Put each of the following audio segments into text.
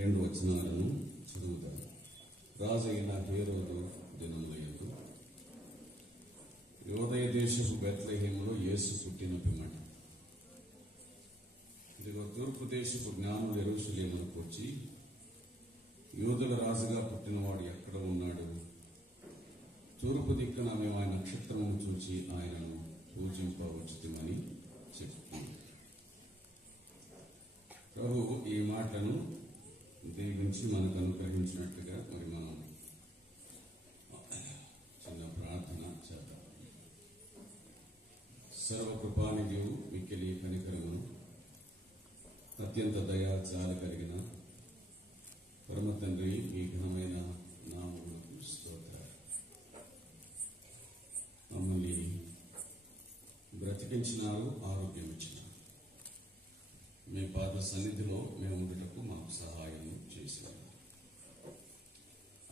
2 వచనాలను చదువుతాను. రాజైన హేరోదు దినములందు యోదయ దేశపు బెత్లెహేములో యేసు పుట్టిన పిమ్మట ఇదిగో తూర్పు దేశపు జ్ఞానులు యెరూషలేమునకు వచ్చి, యూదుల రాజుగా పుట్టినవాడు ఎక్కడ ఉన్నాడు? తూర్పు దిక్కున మేము ఆయన నక్షత్రమును చూచి ఆయనను పూజింపవచ్చుమని చెప్తున్నాం. ప్రభు ఈ మాటలను దీవించి మనకు అనుగ్రహించినట్టుగా మరి మనం చిన్న ప్రార్థన చేద్దాం. సర్వకృపానిధియు మిక్కిలి కనికరమును అత్యంత దయా జాలి కలిగిన పరమ తండ్రి, మీ ఘనమైన నామమునకు స్తోత్రాలు. మమ్మల్ని బ్రతికించినారు, ఆరోగ్యం ఇచ్చినారు. మీ పాద సన్నిధిలో మేము ఉండటకు మాకు సహాయం చేసినారు.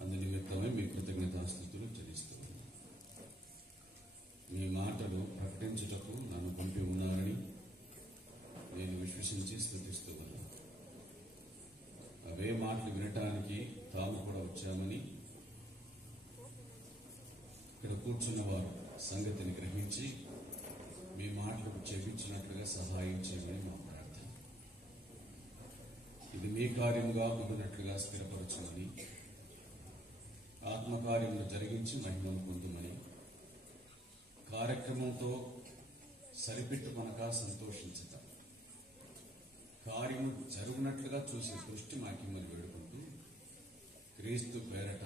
అందు నిమిత్తమే మీ కృతజ్ఞతాస్తుతులు చెల్లిస్తున్నాను. మీ మాటలు ప్రకటించుటకు నన్ను పంపి ఉన్నారని నేను విశ్వసించి స్తుతిస్తూ ఉన్నాను. అవే మాటలు వినటానికి తాము కూడా వచ్చామని ఇక్కడ కూర్చున్న వారు సంగతిని గ్రహించి మీ మాటలకు చెప్పించినట్లుగా సహాయం చేయమని మా ప్రార్థన. ఇది మీ కార్యముగా ఉండినట్లుగా స్థిరపరచమని, ఆత్మకార్యమును జరిగించి మహిమను పొందుమని, కార్యక్రమంతో సరిపెట్టుకొనక సంతోషించట, కార్యము జరుగునట్లుగా చూసే దృష్టి మాకిమ్మని వేడుకుంటూ క్రీస్తు పేరట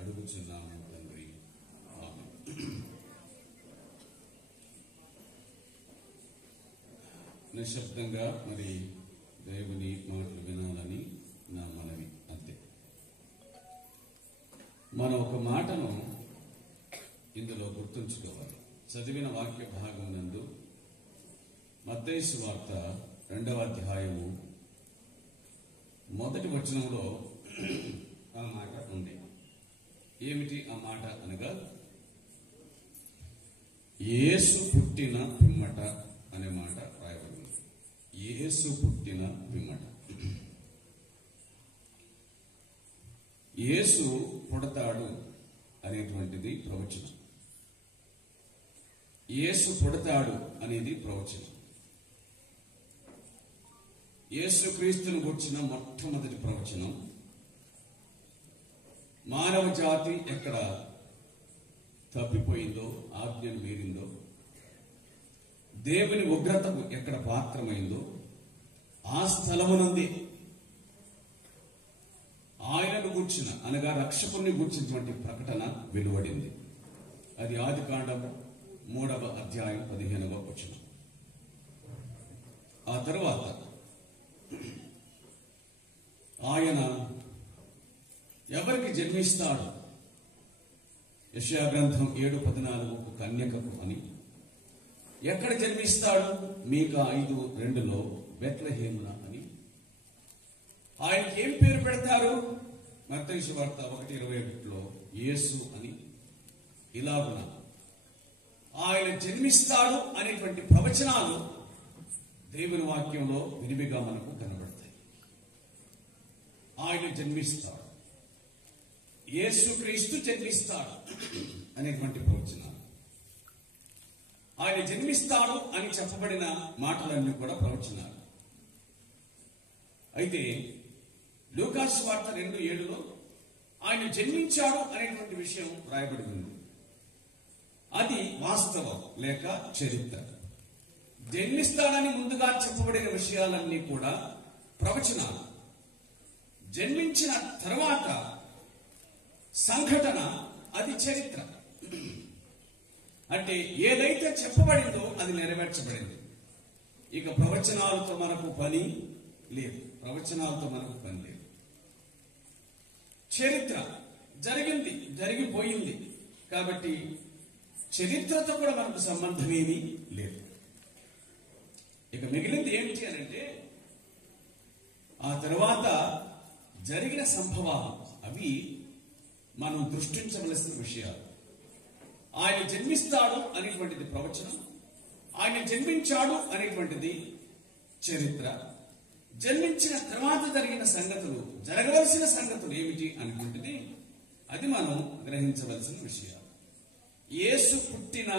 అడుగుచున్నాము తండ్రి, ఆమేన్. నిశ్శబ్దంగా మరి దేవుని మాటలు వినాలని నా మనవి, అంతే. మనం ఒక మాటను ఇందులో గుర్తుంచుకోవాలి. చదివిన వాక్య భాగం నందు మత్తయి సువార్త 2వ అధ్యాయము 1వ వచనంలో ఆ మాట ఉంది. ఏమిటి ఆ మాట అనగా, యేసు పుట్టిన పిమ్మట అనే మాట రాయబడింది. యేసు పుట్టిన పిమ్మట. యేసు పుడతాడు అనేటువంటిది ప్రవచనం. యేసు పుడతాడు అనేది ప్రవచనం. యేసు క్రీస్తును గుర్చిన మొట్టమొదటి ప్రవచనం, మానవ జాతి ఎక్కడ తప్పిపోయిందో, ఆజ్ఞను మీరిందో, దేవుని ఉగ్రతకు ఎక్కడ పాత్రమైందో ఆ స్థలమునందే ఆయనను గూర్చిన, అనగా రక్షకుని గూర్చినటువంటి ప్రకటన వెలువడింది. అది ఆదికాండము 3వ అధ్యాయం 15వ వచనం. ఆ తరువాత ఆయన ఎవరికి జన్మిస్తాడు? యెషయా గ్రంథం 7:14 ఒక కన్యకకు అని. ఎక్కడ జన్మిస్తాడు? మీకా 5:2 బెత్లెహేమున అని. ఆయనకి ఏం పేరు పెడతారు? మత్తయి సువార్త 1:21 యేసు అని. ఇలాగున ఆయన జన్మిస్తాడు అనేటువంటి ప్రవచనాలు దేవుని వాక్యంలో విరివిగా మనకు కనబడతాయి. ఆయన జన్మిస్తాడు, యేసుక్రీస్తు జన్మిస్తాడు అనేటువంటి ప్రవచనాలు. ఆయన జన్మిస్తాడు అని చెప్పబడిన మాటలన్నీ కూడా ప్రవచనాలు. అయితే లూకా సువార్త 2:7 ఆయన జన్మించాడు అనేటువంటి విషయం రాయబడి ఉంది. అది వాస్తవం లేక చరిత్ర. జన్మిస్తాడని ముందుగా చెప్పబడిన విషయాలన్నీ కూడా ప్రవచనాలు. జన్మించిన తర్వాత సంఘటన అది చరిత్ర. అంటే ఏదైతే చెప్పబడిందో అది నెరవేర్చబడింది. ఇక ప్రవచనాలతో మనకు పని లేదు. చరిత్ర జరిగింది, జరిగిపోయింది. కాబట్టి చరిత్రతో కూడా మనకు సంబంధమేమీ లేదు. ఇక మిగిలింది ఏమిటి అని అంటే, ఆ తర్వాత జరిగిన సంభవాలు. అవి మనం దృష్టించవలసిన విషయాలు. ఆయన జన్మిస్తాడు అనేటువంటిది ప్రవచనం, ఆయన జన్మించాడు అనేటువంటిది చరిత్ర. జన్మించిన తర్వాత జరిగిన సంగతులు, జరగవలసిన సంగతులు ఏమిటి అనుకుంటుంది. అది మనం గ్రహించవలసిన విషయాలు. యేసు పుట్టిన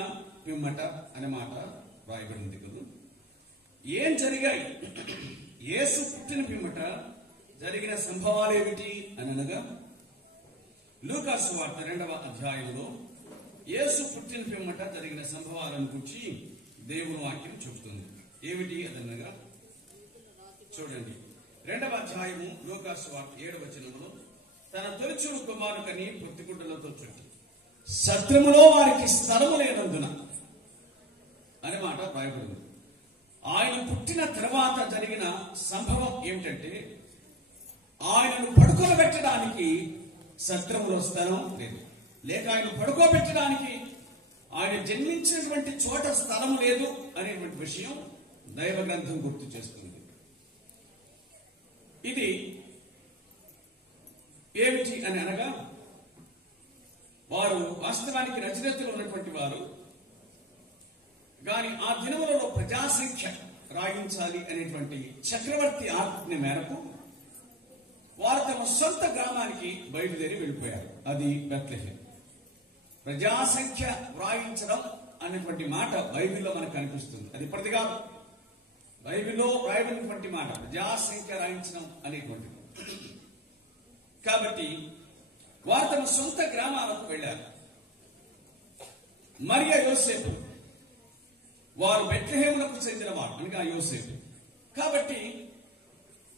పిమ్మట అనే మాట రాయబడింది కదా. ఏం జరిగాయి? యేసు పుట్టిన పిమ్మట జరిగిన సంభవాలు ఏమిటి అని అనగా, లూకా సువార్త 2వ అధ్యాయంలో యేసు పుట్టిన పిమ్మట జరిగిన సంభవాలను గురించి దేవుని వాక్యం చెబుతుంది. ఏమిటి అదనగా చూడండి. 2వ అధ్యాయము లూకా సువార్త 7వ వచనంలో, తన తొలిచూలు కుమారుకని పొత్తిగుడ్డలతో చుట్టి సత్రములో వారికి స్థలము లేనందున అనే మాట రాయబడింది. ఆయన పుట్టిన తర్వాత జరిగిన సంభవం ఏమిటంటే, ఆయనను పడుకోబెట్టడానికి సత్రములో స్థలం లేదు, లేక ఆయన పడుకోబెట్టడానికి ఆయన జన్మించినటువంటి చోట స్థలం లేదు అనేటువంటి విషయం దైవ గ్రంథం గుర్తు చేస్తుంది. ఇది ఏమిటి అని అనగా, వారు వాస్తవానికి రచయితలు ఉన్నటువంటి వారు, కానీ ఆ దినములలో ప్రజాసంఖ్య రాయించాలి అనేటువంటి చక్రవర్తి ఆజ్ఞ మేరకు వారు తమ సొంత గ్రామానికి బయలుదేరి వెళ్ళిపోయారు. అది బెత్లెహేం. ప్రజాసంఖ్య వ్రాయించడం అనేటువంటి మాట బైబిల్లో మనకు కనిపిస్తుంది. అది ఇప్పటిది కాదు, బైబిల్లో వ్రాయబడినటువంటి మాట ప్రజాసంఖ్య రాయించడం అనేటువంటిది. కాబట్టి వారు తమ సొంత గ్రామాలకు వెళ్ళారు. మరియ, యోసేపు వారు బెత్లెహేములకు చెందిన వారు, అనగా యోసేపు. కాబట్టి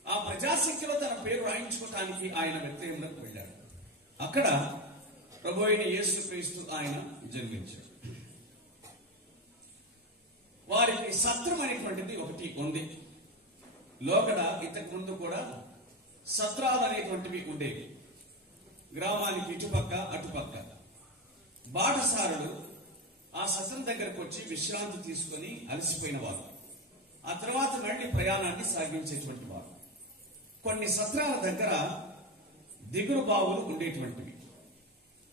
ఆ ప్రజాసంఖ్యలో తన పేరు రాయించుకోవటానికి ఆయన బెత్లెహేములకు వెళ్ళారు. అక్కడ ప్రభు అయిన యేసుక్రీస్తు ఆయన జన్మించారు. వారికి సత్రం అనేటువంటిది ఒకటి ఉంది. లోకడ ఇంతకు ముందు కూడా సత్రాలు అనేటువంటివి ఉండేవి. గ్రామానికి ఇటుపక్క అటుపక్క బాటసారులు ఆ సత్రం దగ్గరకు వచ్చి విశ్రాంతి తీసుకొని అలసిపోయిన వారు, ఆ తర్వాత మళ్ళీ ప్రయాణాన్ని సాగించేటువంటి వారు. కొన్ని సత్రాల దగ్గర దిగురు బావులు ఉండేటువంటివి.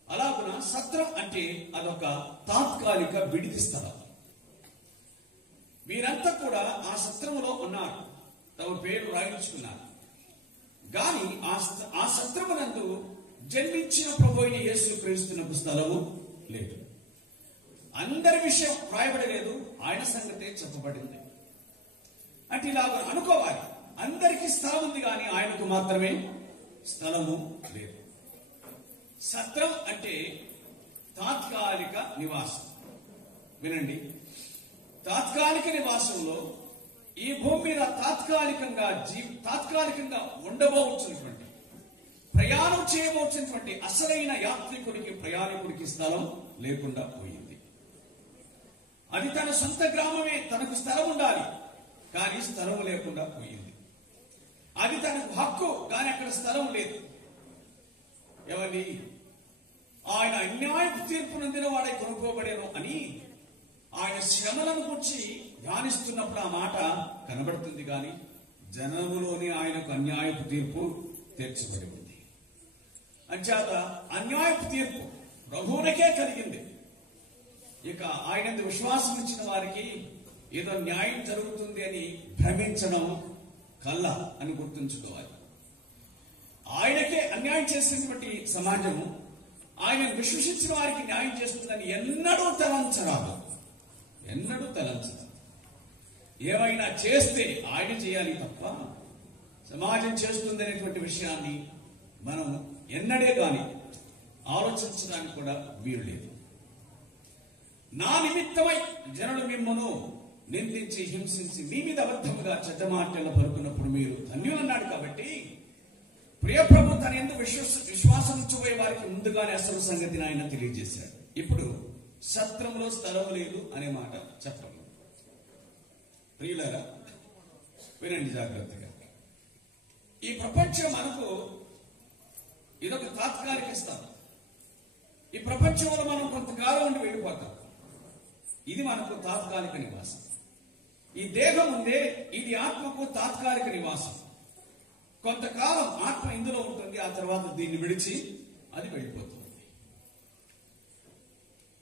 అలాగున సత్రం అంటే అదొక తాత్కాలిక విడిది స్థలం. వీరంతా కూడా ఆ సత్రములో ఉన్నారు, తమ పేరు రాయించుకున్నారు. గాని ఆ సత్రమునందు జన్మించిన ప్రభు అయిన యేసుక్రీస్తునకు స్థలము లేదు. అందరి విషయం రాయబడలేదు, ఆయన సంగతే చెప్పబడింది. అంటే ఇలాగ అనుకోవాలి, అందరికీ స్థలం ఉంది కానీ ఆయనకు మాత్రమే స్థలము లేదు. సత్రం అంటే తాత్కాలిక నివాసం. వినండి, తాత్కాలిక నివాసంలో ఈ భూమి మీద తాత్కాలికంగా ఉండబోతున్నటువంటి, ప్రయాణం చేయబోతున్నటువంటి అసలైన యాత్రికుడికి, ప్రయాణికుడికి స్థలం లేకుండా పోయింది. అది తన సొంత గ్రామమే, తనకు స్థలం ఉండాలి, కానీ స్థలం లేకుండా పోయింది. అది తనకు హక్కు, కానీ అక్కడ స్థలం లేదు. ఎవరి ఆయన అన్యాయపు తీర్పు నొందిన వాడై కొనుక్కోబడేను అని ఆయన శ్రమలను గురించి ధ్యానిస్తున్నప్పుడు ఆ మాట కనబడుతుంది. కానీ జనములోనే ఆయనకు అన్యాయపు తీర్పు తీర్చబడి ఉంది. అంచేత అన్యాయపు తీర్పు ప్రభువునికే కలిగింది. ఇక ఆయన విశ్వాసం ఇచ్చిన వారికి ఏదో న్యాయం జరుగుతుంది అని భ్రమించడం కళ్ళ అని గుర్తుంచుకోవాలి. ఆయనకే అన్యాయం చేసినటువంటి సమాజము ఆయన విశ్వసించిన వారికి న్యాయం చేస్తుందని ఎన్నడూ తలంచరాదు. ఏమైనా చేస్తే ఆయన చేయాలి తప్ప సమాజం చేస్తుంది అనేటువంటి విషయాన్ని మనం ఎన్నడే కానీ ఆలోచించడానికి కూడా వీలు లేదు. నా నిమిత్తమై జనులు మిమ్మను నిందించి హింసించి మీ మీద అబద్ధముగా చెడ్డ మాటలు పలుకున్నప్పుడు మీరు ధన్యులన్నాడు. కాబట్టి ప్రియ ప్రభు తన ఎందుకు విశ్వాసం ఇచ్చిపోయే వారికి ముందుగానే అసలు సంగతిని ఆయన తెలియజేశాడు. ఇప్పుడు సత్రంలో స్థలం లేదు అనే మాట చెప్పడం. ప్రియులారా వినండి జాగ్రత్తగా. ఈ ప్రపంచం మనకు ఇదొక తాత్కాలిక స్థలం. ఈ ప్రపంచంలో మనం కొంతకాలం ఉండి వెళ్ళిపోతాం. ఇది మనకు తాత్కాలిక నివాసం. ఈ దేహం ఉందే, ఇది ఆత్మకు తాత్కాలిక నివాసం. కొంతకాలం ఆత్మ ఇందులో ఉంటుంది, ఆ తర్వాత దీన్ని విడిచి అది వెళ్ళిపోతుంది.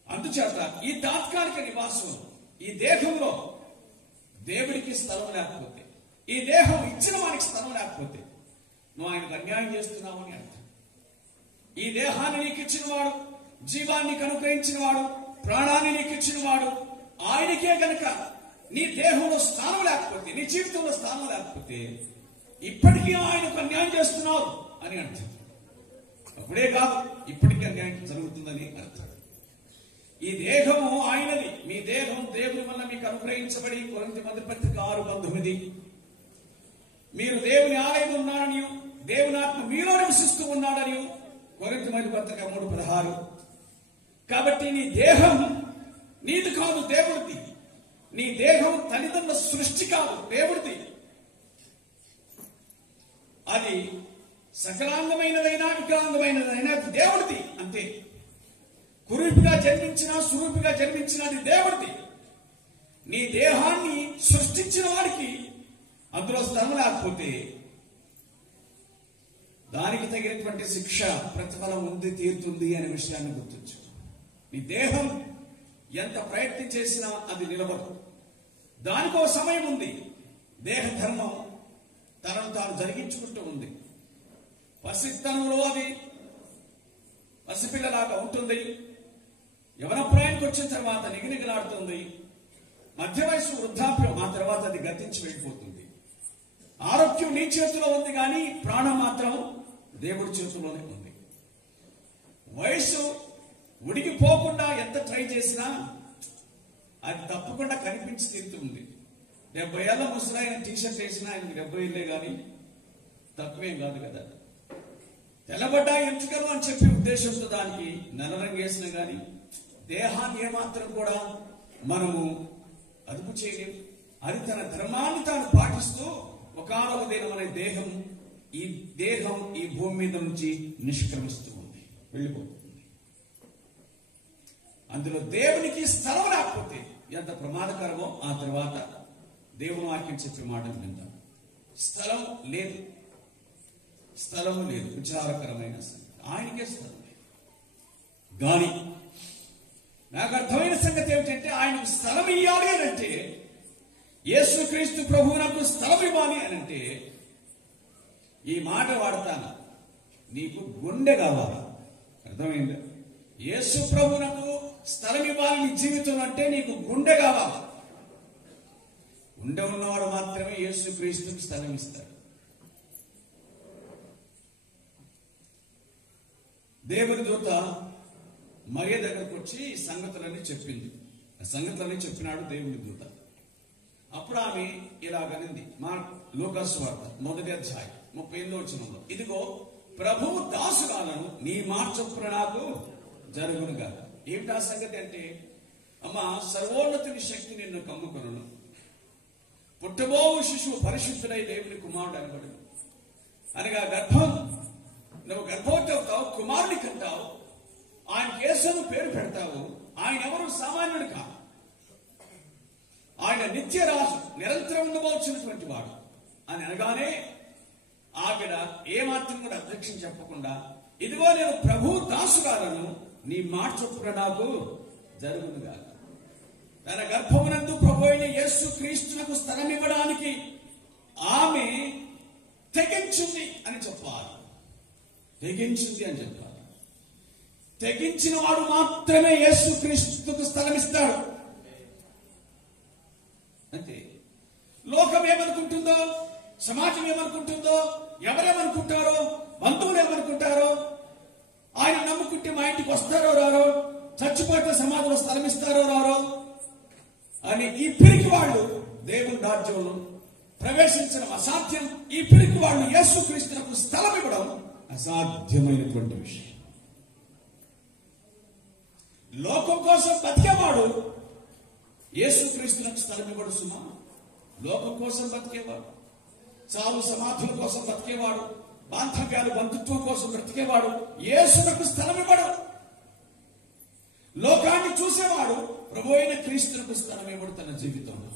అందుచేత ఈ తాత్కాలిక నివాసం, ఈ దేహంలో దేవుడికి స్థలం లేకపోతే, ఈ దేహం ఇచ్చిన వానికి స్థలం లేకపోతే నువ్వు ఆయనకు అన్యాయం చేస్తున్నావు అని అర్థం. ఈ దేహాన్ని నీకు ఇచ్చినవాడు, జీవాన్ని అనుగ్రహించిన వాడు, ప్రాణాన్ని నీకు ఇచ్చిన వాడు ఆయనకే గనక నీ దేహంలో స్థానం లేకపోతే, నీ జీవితంలో స్థానం లేకపోతే ఇప్పటికీ ఆయనకు అన్యాయం చేస్తున్నావు అని అర్థం. అప్పుడే కాదు, ఇప్పటికీ అన్యాయం జరుగుతుందని అర్థం. ఈ దేహము ఆయనది. మీ దేహం దేవుని వల్ల మీకు అనుగ్రహించబడి, కొరింథీ మొదటి పత్రిక 6:19 మీరు దేవుని ఆలయం ఉన్నారని, దేవుని ఆత్మ మీలో నివసిస్తూ ఉన్నాడని, కొరింథీ మొదటి పత్రిక 3:16. కాబట్టి నీ దేహం నీది కాదు, దేవుడిది. నీ దేహం తల్లిదండ్రుల సృష్టి కాదు, దేవుడిది. అది సకలాంగమైనదైనా వికలాంగమైనదైనా దేవుడిది అంతే. కురూపిగా జన్మించినా సురూపిగా జన్మించినా అది దేవుడిది. నీ దేహాన్ని సృష్టించిన వాడికి అందులో స్థలం లేకపోతే దానికి తగినటువంటి శిక్ష, ప్రతిఫలం ఉంది, తీరుతుంది అనే విషయాన్ని గుర్తించు. నీ దేహం ఎంత ప్రయత్నం చేసినా అది నిలబడదు. దానికో సమయం ఉంది. దేహ ధర్మం తనను తాను జరిగించుకుంటూ ఉంది. పసితనంలో అది పసిపిల్లలాగా ఉంటుంది. యవన ప్రాయానికి వచ్చిన తర్వాత నిగనిగలాడుతుంది. మధ్య వయసు వృద్ధాప్యం, ఆ తర్వాత అది గతించి వెళ్ళిపోతుంది. ఆరోగ్యం నీ చేతిలో ఉంది, కానీ ప్రాణం మాత్రం దేవుడి చేతుల్లోనే ఉంది. వయసు ఉడికిపోకుండా ఎంత ట్రై చేసినా అది తప్పకుండా కనిపించి తీరుతుంది. 70 ఏళ్ల ముసలాయన టీషర్ట్ వేసినా ఆయనకి 70 ఏళ్ళే కానీ తక్కువేం కాదు కదా. తెల్లబడ్డా ఎంచుకలు అని చెప్పి ఉద్దేశంతో దానికి నల్లరంగు వేసినా కానీ దేహాన్ని ఏమాత్రం కూడా మనము అదుపు చేయలేము. అది తన ధర్మాన్ని తాను పాటిస్తూ ఒకనొక దినం అనే దేహం ఈ భూమి మీద నుంచి నిష్క్రమిస్తూ ఉంది, వెళ్ళిపోతుంది. అందులో దేవునికి స్థలం లేకపోతే ఎంత ప్రమాదకరమో ఆ తర్వాత దేవుని వాక్యం చెప్పే మాటలు విందాం. స్థలం లేదు, స్థలము లేదు, విచారకరమైన సంగతి. ఆయనకే స్థలం లేదు. కానీ నాకు అర్థమైన సంగతి ఏమిటంటే, ఆయనకు స్థలం ఇవ్వాలి అని అంటే, యేసుక్రీస్తు ప్రభువునకు స్థలం ఇవ్వాలి అని అంటే, ఈ మాట వాడతాను, నీకు గుండె కావాలి. అర్థమైందా? యేసు ప్రభువునకు స్థలం ఇవ్వాలి నీ జీవితం అంటే నీకు గుండె కావాలి. గుండె ఉన్నవాడు మాత్రమే యేసుక్రీస్తుకు స్థలం ఇస్తాడు. దేవుని దూత మరియ దగ్గరకు వచ్చి ఈ సంగతులన్నీ చెప్పింది. ఆ సంగతులన్నీ చెప్పినాడు దేవుని దూత. అప్పుడు ఆమె ఇలాగనింది. లూకాసు సువార్త 1వ అధ్యాయం 38వ వచనంలో, ఇదిగో ప్రభువు దాసురాలను, నీ మాట చొప్పున నాకు జరుగునుగా. ఏమిటా సంగతి అంటే, అమ్మ, సర్వోన్నతుని శక్తి నిన్ను కమ్ముకొనును, పుట్టబోవు శిశువు పరిశుద్ధుడై దేవుని కుమారుడు అనబడును. అనగా గర్భం, నువ్వు గర్భవతి అవుతావు, కుమారుని కంటావు, ఆయన యేసును పేరు పెడతావు. ఆయన ఎవరు సామాన్యుడు కాదు, ఆయన నిత్యరాజు, నిరంతరం ఉండవలసినటువంటి వాడు అని అనగానే ఆవిడ ఏమాత్రం కూడా అధ్యక్షం చెప్పకుండా, ఇదిగో నేను ప్రభు దాసుగాలను, నీ మాట చొప్పున నాకు జరుగునుగా. తన గర్భమునందు ప్రభు అయిన యేసు క్రీస్తునకు స్థలం ఇవ్వడానికి ఆమె తెగించింది అని చెప్పాలి. తెగించింది అని చెప్పాలి. తెగించిన వాడు మాత్రమే యేసు క్రీస్తుకు స్థలం ఇస్తాడు. అంతే. లోకం ఏమనుకుంటుందో, సమాజం ఏమనుకుంటుందో, ఎవరేమనుకుంటారో, బంధువులు ఏమనుకుంటారో, ఆయన నమ్ముకుంటే మా ఇంటికి వస్తారో రారో, చచ్చిపోతే సమాజంలో స్థలం ఇస్తారో రారో అని ఈ పిరికి వాళ్ళు దేవుని రాజ్యంలో ప్రవేశించడం అసాధ్యం. ఈ పిరికి వాళ్ళు యేసుక్రీస్తునకు స్థలం ఇవ్వడం అసాధ్యమైనటువంటి విషయం. లోకం కోసం బతికేవాడు యేసుక్రీస్తునకు స్థలం ఇవ్వడు సుమా. లోకం కోసం బతికేవాడు, చావు సమాధుల కోసం బతికేవాడు, బాంధవ్యాలు బంధుత్వం కోసం బ్రతికేవాడు యేసునకు స్థలం ఇవ్వడు. లోకాన్ని చూసేవాడు ప్రభు అయిన క్రీస్తునకు స్థలం ఇవ్వడు తన జీవితంలో.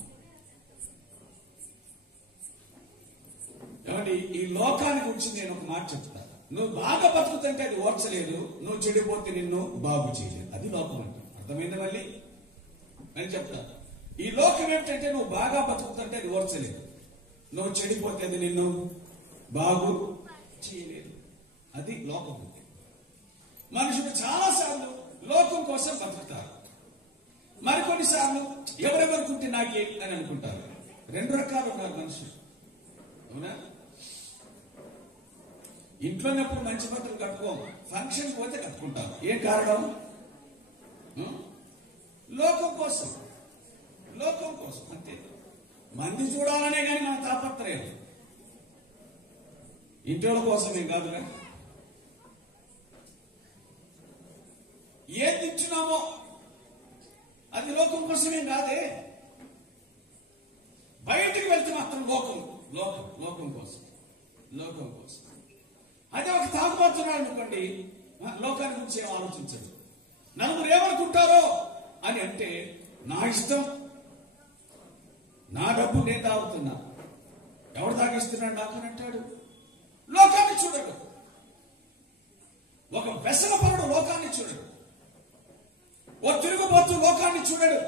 కాబట్టి ఈ లోకానికి గురించి నేను ఒక మాట చెప్తాను. నువ్వు బాగా బతుకుతుంటే అది ఓర్చలేదు, నువ్వు చెడిపోతే నిన్ను బాగు చేయలేదు. అది లోకం అంటే. అర్థమైంది? మళ్ళీ నేను చెప్తాను. ఈ లోకం ఏమిటంటే నువ్వు బాగా బతుకుతుంటే అది ఓర్చలేదు, నువ్వు చెడిపోతే అది నిన్ను బాగు చేయలేదు. అది లోకం. మనుషులు చాలాసార్లు లోకం కోసం బతుకుతారు, మరికొన్నిసార్లు ఎవరెవరుకుంటే నాకే అని అనుకుంటారు. రెండు రకాలు ఉన్నారు మనుషులు, అవునా? ఇంట్లోనప్పుడు మంచి బట్టలు కట్టుకోము, ఫంక్షన్ పోతే కట్టుకుంటారు. ఏ కారణం? లోకం కోసం. లోకం కోసం అంతే. మంది చూడాలనే కానీ మన తాపత్రయం. ఇంట్లో కోసమేం కాదుగా. ఏది ఇచ్చినామో అది లోకం కోసమేం కాదే. బయటికి వెళ్తే మాత్రం లోకం లోకం లోకం కోసం, లోకం కోసం. అదే ఒక తాగుబోతున్నాడు అనుకోండి, లోకాన్ని గురించి ఏం ఆలోచించడు. నలుగురు ఏమనుకుంటారో అని అంటే, నా ఇష్టం, నా డబ్బు నేను తాగుతున్నా, ఎవరు తాగిస్తున్నాడు నాకు అని అంటాడు. లోకాన్ని చూడడు. ఒక వ్యసనపరుడు లోకాన్ని చూడడు. ఓ తిరుగుబోతు లోకాన్ని చూడడు.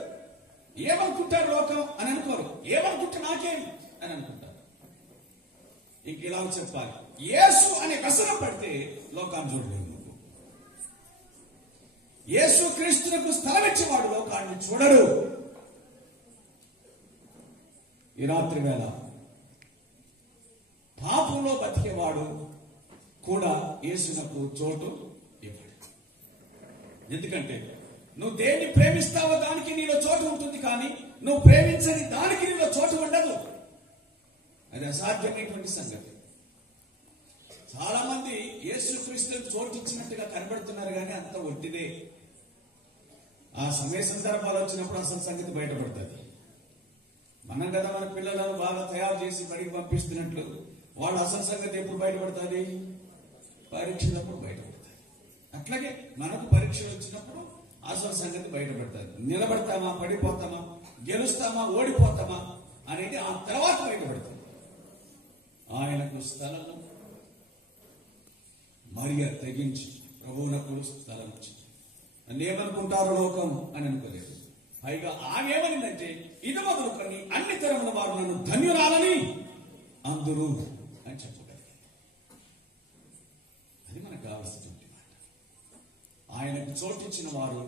ఏమనుకుంటారు లోకం అని అనుకోరు. ఏమనుకుంటే నాకేం అని అనుకుంటారు. ఇంక ఇలా చెప్పాలి, యేసు అనే వ్యసనం పడితే లోకాన్ని చూడలేదు. నువ్వు యేసు క్రీస్తునకు స్థలం ఇచ్చేవాడు లోకాన్ని చూడడు. ఈ రాత్రి వేళ పాపంలో బతికేవాడు కూడా యేసునకు చోటు ఇవ్వడు. ఎందుకంటే నువ్వు దేన్ని ప్రేమిస్తావో దానికి నీలో చోటు ఉంటుంది, కానీ నువ్వు ప్రేమించని దానికి నీలో చోటు ఉండదు. అది అసాధ్యమైనటువంటి సంగతి. చాలా మంది యేసుక్రీస్తుకు చోటు ఇచ్చినట్టుగా కనబడుతున్నారు, కానీ అంత ఒట్టిదే. ఆ సమయ సందర్భాలు వచ్చినప్పుడు అసలు సంగతి బయటపడుతుంది. మనం కదా మన పిల్లలను బాగా తయారు చేసి బడికి పంపిస్తున్నట్లు, వాళ్ళ అసలు సంగతి ఎప్పుడు బయటపడుతుంది? పరీక్షలప్పుడు బయటపడుతుంది. అట్లాగే మనకు పరీక్షలు వచ్చినప్పుడు అసలు సంగతి బయటపడుతుంది. నిలబడతామా, పడిపోతామా, గెలుస్తామా, ఓడిపోతామా అనేది ఆ తర్వాత బయటపడుతుంది. ఆయనకు స్థలము మరియ తెగించి ప్రభువునకు స్థలం ఇచ్చింది. ఏమనుకుంటారో లోకం అని అనుకోలేదు. పైగా ఆమెమనిందంటే, ఇది మొదలుకొని అన్ని తరముల వారు నన్ను ధన్యురాలని అందరూ అని చెప్పగలిగారు. అది మనకు కావలసినటువంటి మాట. ఆయనకు చోటిచ్చిన వారు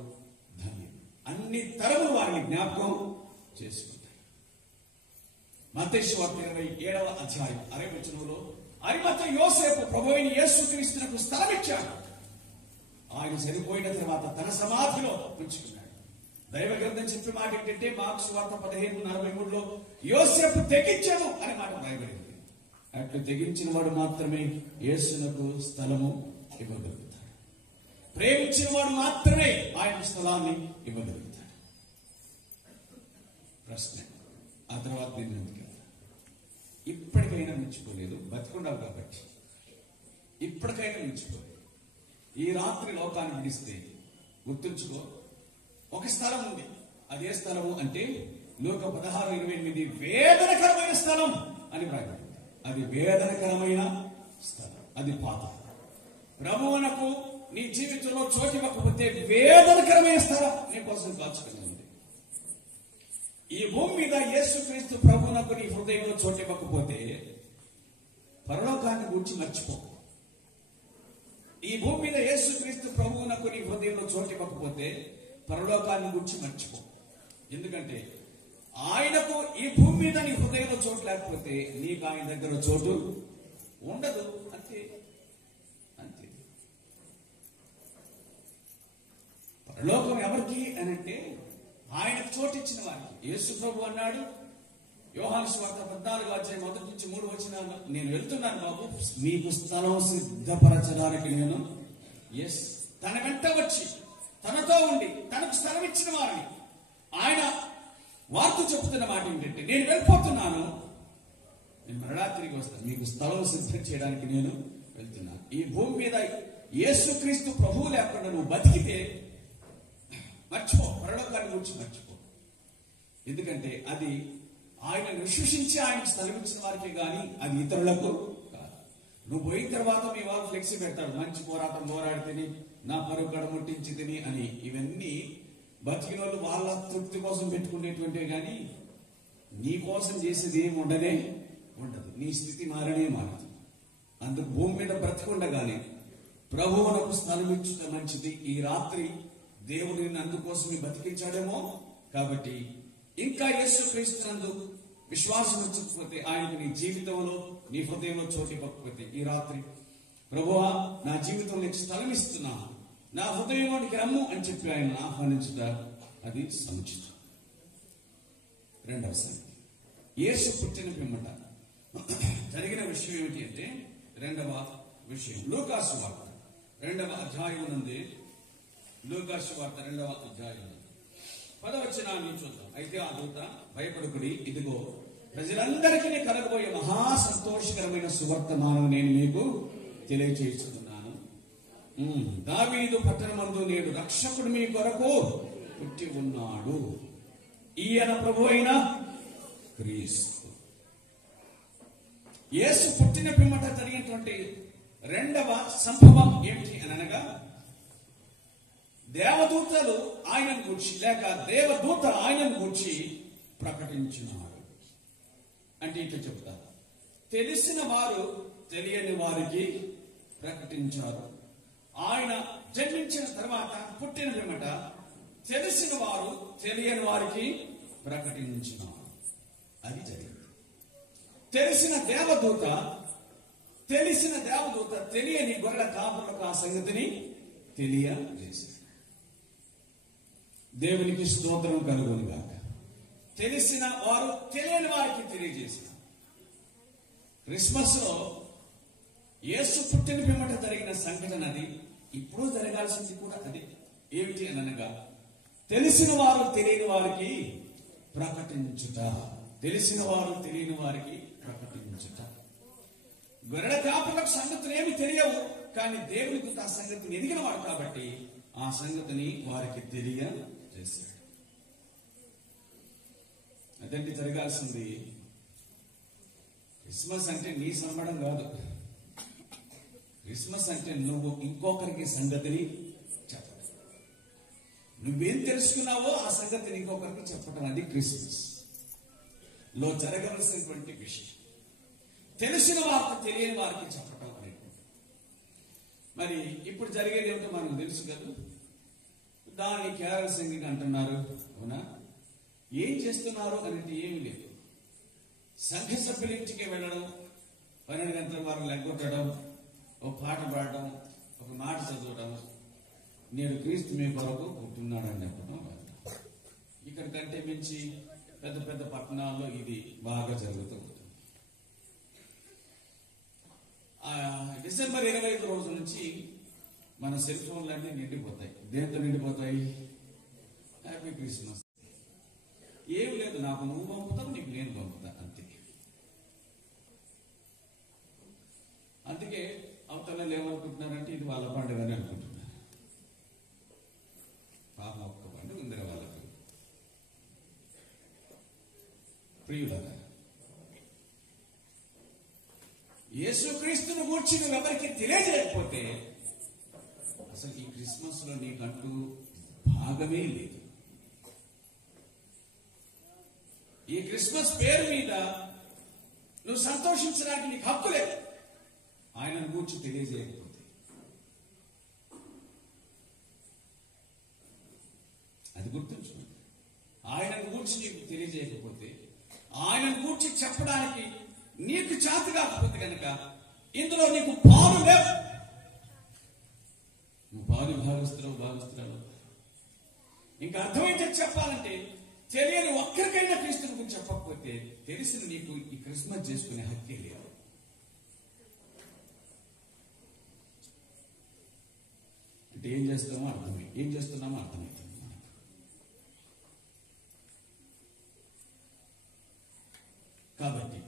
ధన్యులు. అన్ని తరముల వారిని జ్ఞాపకం చేసుకుంటారు. మత్తయి సువార్త 27వ అధ్యాయం 60వ వచనంలో, అరిమతయి యోసేపు ప్రభువైన యేసుక్రీస్తునకు స్థలం ఇచ్చాడు. ఆయన చనిపోయిన తర్వాత తన సమాధిలో ఉంచుకున్నాడు. దైవ గ్రంథం చెప్పే మాట ఏంటంటే, మార్కు సువార్త 15:43లో యోసేపు తెగించను అనే మాట రాయబడింది. అట్లు తెగించిన వాడు మాత్రమే యేసునకు స్థలము ఇవ్వగలుగుతాడు. ప్రేమించిన వాడు మాత్రమే ఆయన స్థలాన్ని ఇవ్వగలుగుతాడు. ప్రశ్న, ఆ తర్వాత నేను ఎందుకు ఇప్పటికైనా మించిపోలేదు? బతికున్నావు కాబట్టి ఇప్పటికైనా మించిపోలేదు. ఈ రాత్రి లోకాన్ని విడిస్తే గుర్తుంచుకో, ఒక స్థలం ఉంది. అదే స్థలము అంటే లూకా 16:28 వేదనకరమైన స్థలం అని రాయబడింది. అది వేదనకరమైన స్థలం, అది పాతాళం. ప్రభువునకు నీ జీవితంలో చోటు ఇవ్వకపోతే వేదనకరమైన స్థలం నీ కోసం కాచుకుని ఉంది. ఈ భూమి మీద యేసుక్రీస్తు ప్రభువునకు నీ హృదయంలో చోటు ఇవ్వకపోతే పరలోకాన్ని గురించి మర్చిపో. ఈ భూమి మీద యేసుక్రీస్తు ప్రభువునకు నీ హృదయంలో చోటు ఇవ్వకపోతే పరలోకాన్ని గురించి మర్చిపో. ఎందుకంటే ఆయనకు ఈ భూమి మీద నీ హృదయంలో చోటు లేకపోతే నీకు ఆయన దగ్గర చోటు ఉండదు. అంతే అంతే. పరలోకం ఎవరికి అని అంటే ఆయనకు చోటు ఇచ్చిన వారికి. యేసు ప్రభు అన్నాడు యోహాను సువార్త 14:1-3 వచనాల్లో, నేను వెళ్తున్నాను బాబు, మీకు స్థలం సిద్ధపరచడానికి నేను తన వెంట వచ్చి తనతో ఉండి తనకు స్థలం ఇచ్చిన వారిని ఆయన వార్త చెబుతున్న మాట ఏంటంటే, నేను వెళ్ళిపోతున్నాను, నేను మరలా తిరిగి వస్తాను, మీకు స్థలం సిద్ధం చేయడానికి నేను వెళ్తున్నాను. ఈ భూమి మీద యేసుక్రీస్తు ప్రభువు లేకుండా నువ్వు బతికితే మర్చిపో, పరలోకాన్ని గురించి మర్చిపో. ఎందుకంటే అది ఆయన విశ్వసించి ఆయన స్థలం ఇచ్చిన వారికి కానీ అది ఇతరులకు కాదు. నువ్వు పోయిన తర్వాత మీ వాళ్ళు ఫ్లెక్సీ పెడతాడు, మంచి పోరాటం పోరాడితేని, నా పరుగు కడ ముట్టించితిని అని. ఇవన్నీ బతికిన వాళ్ళు వాళ్ళ తృప్తి కోసం పెట్టుకునేటువంటివి, కానీ నీ కోసం చేసేది ఏమి ఉండనే ఉండదు. నీ స్థితి మారనే మారదు. అందుకు భూమి మీద బ్రతికుండగానే ప్రభువునకు స్థలం ఇచ్చుట మంచిది. ఈ రాత్రి దేవుడు నిన్ను అందుకోసమే బతికించాడేమో. కాబట్టి ఇంకా యేసుక్రీస్తునందు విశ్వాసం ఉంచకపోతే, ఆయనకు నీ జీవితంలో నీ హృదయంలో చోటు ఇవ్వకపోతే, ఈ రాత్రి ప్రభువా నా జీవితంలో నీకు స్థలం ఇస్తున్నాను, నా హృదయంలోనికి రమ్ము అని చెప్పి ఆయన ఆహ్వానించుట అది సముచితం. రెండవ సంగతి, యేసు పుట్టిన పిమ్మట జరిగిన విషయం ఏమిటి అంటే, రెండవ విషయం లూకాసు వార్త 2వ అధ్యాయం నుండి, లూకాసు వార్త 2వ అధ్యాయం 10వ వచనాన్ని చూద్దాం. అయితే ఆ దూత, భయపడకుడి, ఇదిగో ప్రజలందరికీ కలగబోయే మహా సంతోషకరమైన సువర్తమానం నేను మీకు తెలియజేస్తున్నాను. దావీదు పట్టణమందు నేడు రక్షకుడు మీ కొరకు పుట్టి ఉన్నాడు, ఈయన ప్రభు అయిన క్రీస్తు. యేసు పుట్టిన పిమ్మట జరిగినటువంటి రెండవ సంభవం ఏమిటి అని అనగా, దేవదూతలు ఆయనను గూర్చి, లేక దేవదూత ఆయనను గూర్చి ప్రకటించినాడు. అంటే ఇట్లా చెప్తారు, తెలిసిన వారు తెలియని వారికి ప్రకటించారు. ఆయన జన్మించిన తర్వాత పుట్టిన పిమ్మట తెలిసిన వారు తెలియని వారికి ప్రకటించినారు. అది జరిగింది. తెలిసిన దేవదూత తెలియని గొర్రెల కాపులకు ఆ సంగతిని తెలియజేశాడు. దేవునికి స్తోత్రం కలుగును గాక. తెలిసిన వారు తెలియని వారికి తెలియజేశారు. క్రిస్మస్ లో యేసు పుట్టిన పిమ్మట జరిగిన సంఘటన అది. ఇప్పుడు జరగాల్సింది కూడా అదే. ఏమిటి అని అనగా, తెలిసిన వారు తెలియని వారికి ప్రకటించుట. తెలిసిన వారు తెలియని వారికి ప్రకటించుట. గొర్రెల కాపులకు సంగతులు ఏమి తెలియవు, కానీ దేవునికి ఆ సంగతిని ఎదిగిన వాడు కాబట్టి ఆ సంగతిని వారికి తెలియజేశాడు. అదంటే జరగాల్సింది. క్రిస్మస్ అంటే నీ సంబడం కాదు. క్రిస్మస్ అంటే నువ్వు ఇంకొకరికి సంగతిని చెప్పడం. నువ్వేం తెలుసుకున్నావో ఆ సంగతిని ఇంకొకరికి చెప్పడం. అది క్రిస్మస్ లో జరగవలసినటువంటి విషయం. తెలిసిన వార్త తెలియని వారికి చెప్పటం అనేటువంటి. మరి ఇప్పుడు జరిగేది ఏమిటో మనకు తెలుసు కదా. దాన్ని కేరళ సింగింగ్ అంటున్నారు, అవునా? ఏం చేస్తున్నారు అనేది ఏమీ లేదు. సంఘ సభ్యుల ఇంటికి వెళ్ళడం, 12 గంటల వారు లెగ్గొట్టడం, ఒక పాట పాడడం, ఒక మాట చదవడం, నేను క్రీస్తు మీ కొరకు పుట్టున్నాడని చెప్పడం. ఇక్కడ కంటే మించి పెద్ద పెద్ద పట్టణాల్లో ఇది బాగా జరుగుతూ ఉంటుంది. డిసెంబర్ 25 రోజు నుంచి మన సెల్ ఫోన్లన్నీ నిండిపోతాయి. దేంతో నిండిపోతాయి? Happy Christmas. ఏమి లేదు, నాకు నువ్వు పంపుతావు, నీకు నేను పంపుతా, అంతే. అందుకే అవతల ఏమనుకుంటున్నారంటే ఇది వాళ్ళ పండుగ అని అనుకుంటున్నారు. పాప ఒక్క పండుగ ఉంది వాళ్ళకి. ప్రియులారా, యేసుక్రీస్తును గూర్చి నువ్వు ఎవరికి తెలియజేయకపోతే అసలు ఈ క్రిస్మస్ లో నీకంటూ భాగమే లేదు. ఈ క్రిస్మస్ పేరు మీద నువ్వు సంతోషించడానికి నీకు హక్కు లేదు, ఆయనను గూర్చి తెలియజేయకపోతే. అది గుర్తుంచుకోండి. ఆయనను గూర్చి నీకు తెలియజేయకపోతే, ఆయనను గూర్చి చెప్పడానికి నీకు చేత కాకపోతే కనుక ఇందులో నీకు పాలు లేవు. నువ్వు పాలు భావిస్తున్నావు. ఇంకా అర్థమైతే చెప్పాలంటే, తెలియని ఒక్కరికైనా క్రీస్తుని గురించి చెప్పకపోతే తెలిసిన నీకు ఈ క్రిస్మస్ చేసుకునే హక్కే లేదు. అంటే ఏం చేస్తున్నామో అర్థమవుతుంది. కాబట్టి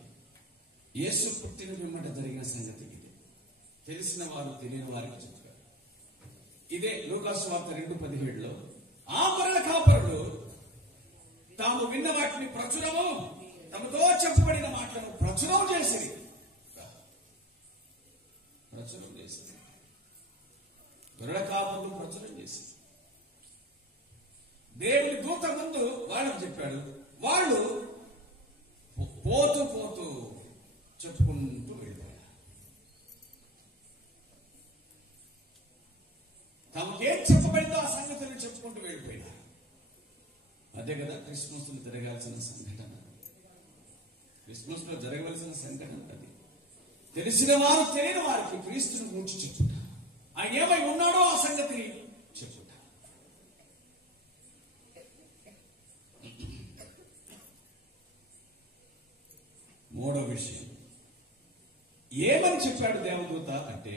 యేసు పుట్టిన పిమ్మట జరిగిన సంగతి ఇది. తెలిసిన వారు తెలియని వారికి చెప్తారు. ఇదే లూకాసు వార్త 2:17లో ఆ గొర్రెల కాపరులు తాము విన్న వాటిని ప్రచురము, తమతో చెప్పబడిన మాటలను ప్రచురం చేసి గొర్రెల కాపరులు ప్రచురం చేసి దేవుని దూత ముందు వాళ్ళకు చెప్పాడు. వాళ్ళు పోతూ చెప్పుకుంటూ వెళ్ళిపోయారు. తమకేం చెప్పబడిందో ఆ సంగతిని చెప్పుకుంటూ వెళ్ళిపోయినారు. అదే కదా క్రిస్మస్ లో జరగాల్సిన సంఘటన. క్రిస్మస్ లో జరగవలసిన సంఘటన అది. తెలిసిన వారు తెలియని వారికి క్రీస్తుని గురించి చెప్పుట, ఆయన ఏమై ఉన్నాడో ఆ సంగతిని చెప్పుట. మూడో విషయం, ఏమని చెప్పాడు దేవదూత అంటే,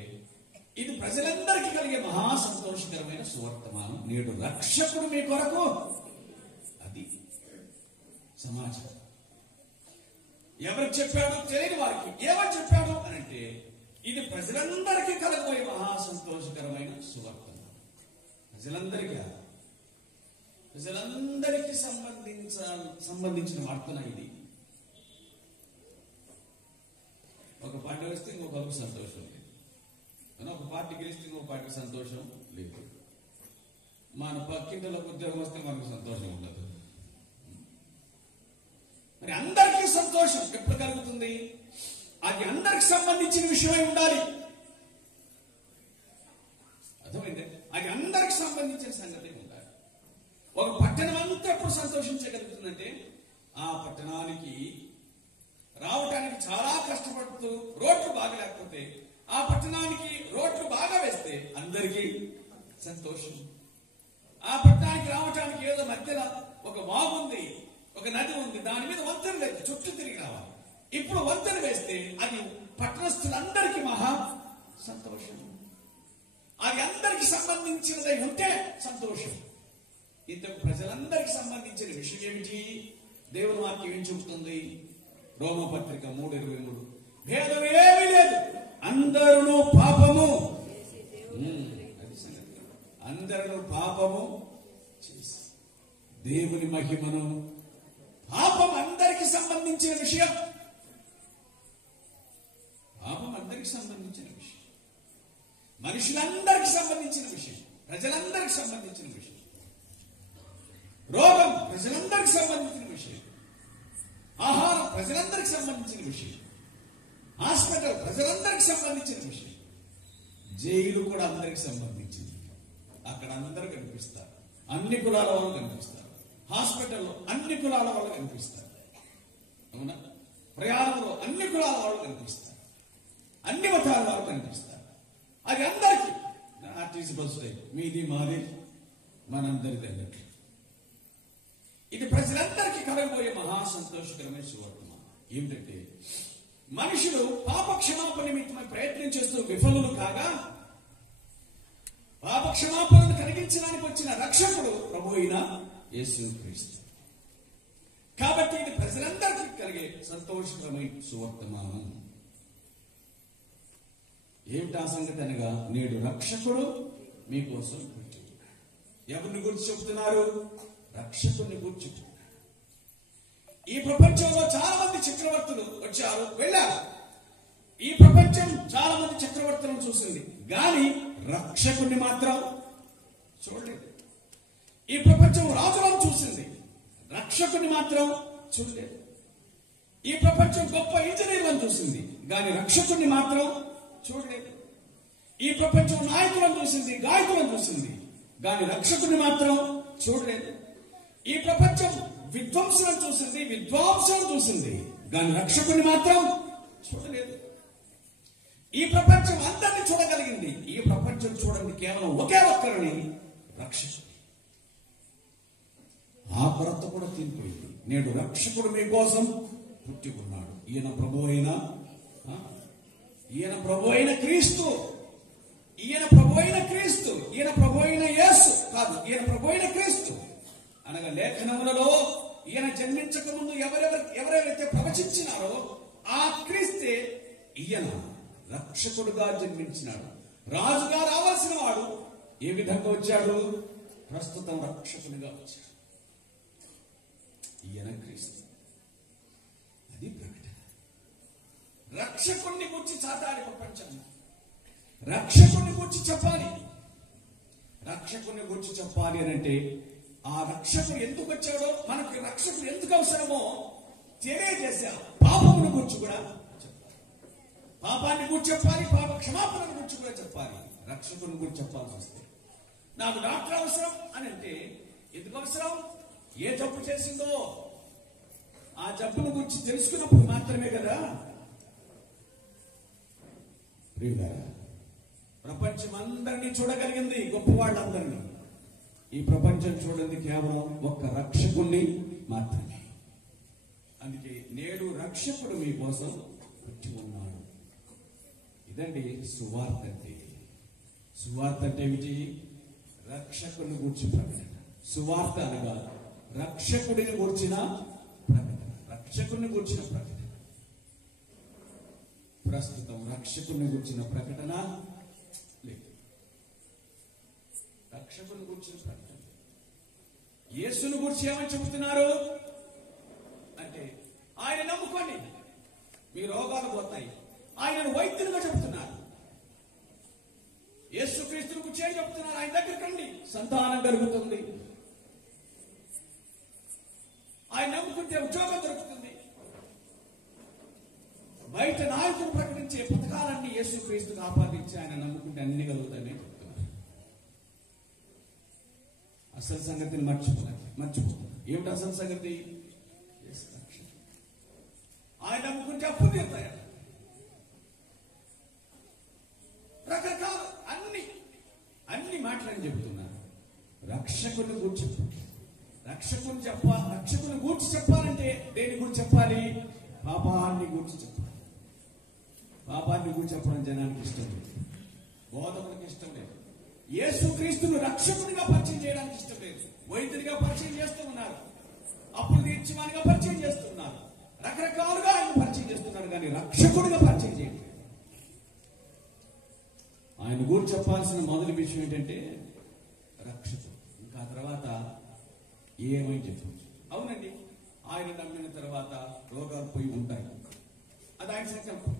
ఇది ప్రజలందరికీ కలిగే మహా సంతోషకరమైన సువర్తమానం. నేడు రక్షకుడు మీ కొరకు. అది సమాచారం. ఎవరికి చెప్పాడు? తెలియని వారికి. ఏమని చెప్పాడు అని అంటే, ఇది ప్రజలందరికీ కలగబోయే మహా సంతోషకరమైన సువర్తమానం. ప్రజలందరికీ సంబంధించిన వార్తన ఇది. ఒక పార్టీ వస్తే ఇంకొకరికి సంతోషం లేదు, ఒక పార్టీ గెలిస్తే ఇంకొక పార్టీకి సంతోషం లేదు. మన పక్కింటిలోకి ఉద్యోగం వస్తే మనకు సంతోషం ఉండదు. మరి అందరికీ సంతోషం ఎప్పుడు కలుగుతుంది? అది అందరికి సంబంధించిన విషయమై ఉండాలి. అర్థమైంది? అది అందరికి సంబంధించిన సంగతి ఉండాలి. ఒక పట్టణం అంతా ఎప్పుడు సంతోషించగలుగుతుందంటే, ఆ పట్టణానికి రావటానికి చాలా కష్టపడుతూ రోడ్లు బాగా లేకపోతే, ఆ పట్టణానికి రోడ్లు బాగా వేస్తే అందరికీ సంతోషం. ఆ పట్టణానికి రావటానికి ఏదో మధ్యలో ఒక వాగు ఉంది, ఒక నది ఉంది, దాని మీద వంతెన లేదు, చుట్టూ తిరిగి రావాలి. ఇప్పుడు వంతెన వేస్తే అది పట్టణస్థులందరికీ మహా సంతోషం. అది అందరికి సంబంధించినదై ఉంటే సంతోషం. ఇంతకు ప్రజలందరికి సంబంధించిన విషయం ఏమిటి? దేవుని వాక్యం ఏం చెబుతుంది? రోమపత్రిక 3:23, భేదం ఏమీ లేదు, అందరూ పాపము, అందరూ పాపము చేసి దేవుని మహిమను. పాపం అందరికి సంబంధించిన విషయం. పాపం అందరికి సంబంధించిన విషయం, మనుషులందరికి సంబంధించిన విషయం, ప్రజలందరికి సంబంధించిన విషయం. రోగం ప్రజలందరికి సంబంధించిన విషయం, ఆహారం ప్రజలందరికి సంబంధించిన విషయం, హాస్పిటల్ ప్రజలందరికి సంబంధించిన విషయం, జైలు కూడా అందరికి సంబంధించింది. అక్కడ అందరూ కనిపిస్తారు, అన్ని కులాల వాళ్ళు కనిపిస్తారు. హాస్పిటల్లో అన్ని కులాల వాళ్ళు కనిపిస్తారు. అవునా? ప్రయాణంలో అన్ని కులాల వాళ్ళు కనిపిస్తారు, అన్ని మతాల వాళ్ళు కనిపిస్తారు. అది అందరికీ ఆర్టీసీ బస్సు మీది మాది మనందరిది అన్నట్లు. ఇది ప్రజలందరికీ కలగబోయే మహా సంతోషకరమైన సువర్తమానం. ఏమిటంటే, మనుషులు పాప క్షమాపణ నిమిత్తమై ప్రయత్నం చేస్తూ విఫలులు కాగా, పాప క్షమాపణను కలిగించడానికి వచ్చిన రక్షకుడు ప్రభు అయిన యేసుక్రీస్తు. కాబట్టి ఇది ప్రజలందరికీ కలిగే సంతోషకరమైన సువర్తమానం. ఏమిటా సంగతి అనగా, నేడు రక్షకుడు మీకోసం పుట్టి ఉన్నాడు. ఎవరిని గురించి చెబుతున్నారు? రక్షకుని గురించి చెబుతున్నారు. ఈ ప్రపంచంలో చాలా మంది చక్రవర్తులు వచ్చారు, వెళ్ళారు. ఈ ప్రపంచం చాలా మంది చక్రవర్తులను చూసింది, గాని రక్షకుని మాత్రం చూడలేదు. ఈ ప్రపంచం రాజులను చూసింది, రక్షకుని మాత్రం చూడలేదు. ఈ ప్రపంచం గొప్ప ఇంజనీర్లను చూసింది, గాని రక్షకుని మాత్రం చూడలేదు. ఈ ప్రపంచం నాయకులను చూసింది, గాయకులను చూసింది, గాని రక్షకుని మాత్రం చూడలేదు. ఈ ప్రపంచం విద్వాంసులను చూసింది, విద్వాంసులను చూసింది, గాని రక్షకుని మాత్రం చూడలేదు. ఈ ప్రపంచం అందరినీ చూడగలిగింది, ఈ ప్రపంచం చూడండి కేవలం ఒకే ఒక్కరిని, రక్షకుడు. ఆ కొరత కూడా తీరిపోయింది. నేడు రక్షకుడు మీకోసం పుట్టి ఉన్నాడు. ఈయన ప్రభు అయిన క్రీస్తు. ఈయన ప్రభు అయిన క్రీస్తు. ఈయన ప్రభు అయిన యేసు కాదు, ఈయన ప్రభు అయిన క్రీస్తు. అనగా లేఖనములలో ఈయన జన్మించక ముందు ఎవరెవరైతే ప్రవచించినారో ఆ క్రీస్తే ఈయన రక్షకుడుగా జన్మించినాడు. రాజుగా రావాల్సిన వాడు ఏ విధంగా వచ్చాడు? ప్రస్తుతం రక్షకునిగా వచ్చాడు. ఈయన క్రీస్తు. అది ప్రకటన. రక్షకుణ్ణి గురించి చాటాలి ప్రపంచం. రక్షకుణ్ణి గురించి చెప్పాలి. రక్షకుని గురించి చెప్పాలి అని అంటే, ఆ రక్షకుడు ఎందుకు వచ్చాడో, మనకి రక్షకుడు ఎందుకు అవసరమో తెలియజేసే పాపమును గురించి కూడా చెప్పాలి. పాపాన్ని గురించి చెప్పాలి, పాప క్షమాపణను గురించి కూడా చెప్పాలి, రక్షకుని గురించి చెప్పాల్సి వస్తే నాకు డాక్టర్ అవసరం అని అంటే ఎందుకు అవసరం? ఏ జబ్బు చేసిందో ఆ జబ్బును గురించి తెలుసుకున్నప్పుడు మాత్రమే కదా. ప్రపంచం అందరినీ చూడగలిగింది, గొప్ప వాళ్ళందరినీ. ఈ ప్రపంచం చూడండి కేవలం ఒక్క రక్షకుణ్ణి మాత్రమే. అందుకే నేడు రక్షకుడు మీకోసం వచ్చి ఉన్నాడు. ఇదండి సువార్త అంటే. సువార్త అంటే ఏమిటి? రక్షకుని గూర్చి ప్రకటన. సువార్త అనగా రక్షకుడిని గూర్చిన ప్రకటన, రక్షకుడిని గూర్చిన ప్రకటన. ప్రస్తుతం రక్షకుడిని గూర్చిన ప్రకటన లేదు. రక్షకుని గూర్చిన ప్రకటన. యేసుని గూర్చి ఏమని చెబుతున్నారు అంటే ఆయన నమ్ముకోండి మీ రోగాలు పోతాయి. ఆయనను వైద్యులుగా చెబుతున్నారు. యేసుక్రీస్తుని గురించి ఏం చెప్తున్నారు? ఆయన దగ్గరికి రండి, సంతానం కలుగుతుంది. ఆయన నమ్ముకుంటే ఉద్యోగం దొరుకుతుంది. బయట నాయకులు ప్రకటించే పథకాలన్నీ యేసుక్రీస్తుకు ఆపాదించి ఆయన నమ్ముకుంటే అన్ని కలుగుతాయని చెప్తున్నారు. అసలు సంగతిని మర్చిపోతున్నారు. ఏమిటి అసలు సంగతి? ఆయన నమ్ముకుంటే అప్పు తీరుతాయట. రకరకాల అన్ని మాటలని చెబుతున్నారు. రక్షకుని గూర్చి రక్షకుని గూర్చి చెప్పాలంటే దేని గురించి చెప్పాలి? పాపాన్ని గూర్చి చెప్పాలి. పాపాన్ని గూర్చి చెప్పడం జనానికి ఇష్టం లేదు, బోధకులకు ఇష్టం లేదు. యేసుక్రీస్తును రక్షకునిగా పరిచయం చేయడానికి ఇష్టం లేదు. వైద్యునిగా పరిచయం చేస్తూ ఉన్నారు, అప్పులు తీర్చివానిగా పరిచయం చేస్తున్నారు, రకరకాలుగా ఆయన పరిచయం చేస్తున్నారు, కానీ రక్షకుడిగా పరిచయం చేయలేదు. ఆయన గురించి చెప్పాల్సిన మొదటి విషయం ఏంటంటే రక్షకుడు. ఇంకా తర్వాత ఏమని చెప్పచ్చు? అవునండి, ఆయన నమ్మిన తర్వాత రోగాలు పోయి ఉంటాయి, అది ఆయన సంకల్పం.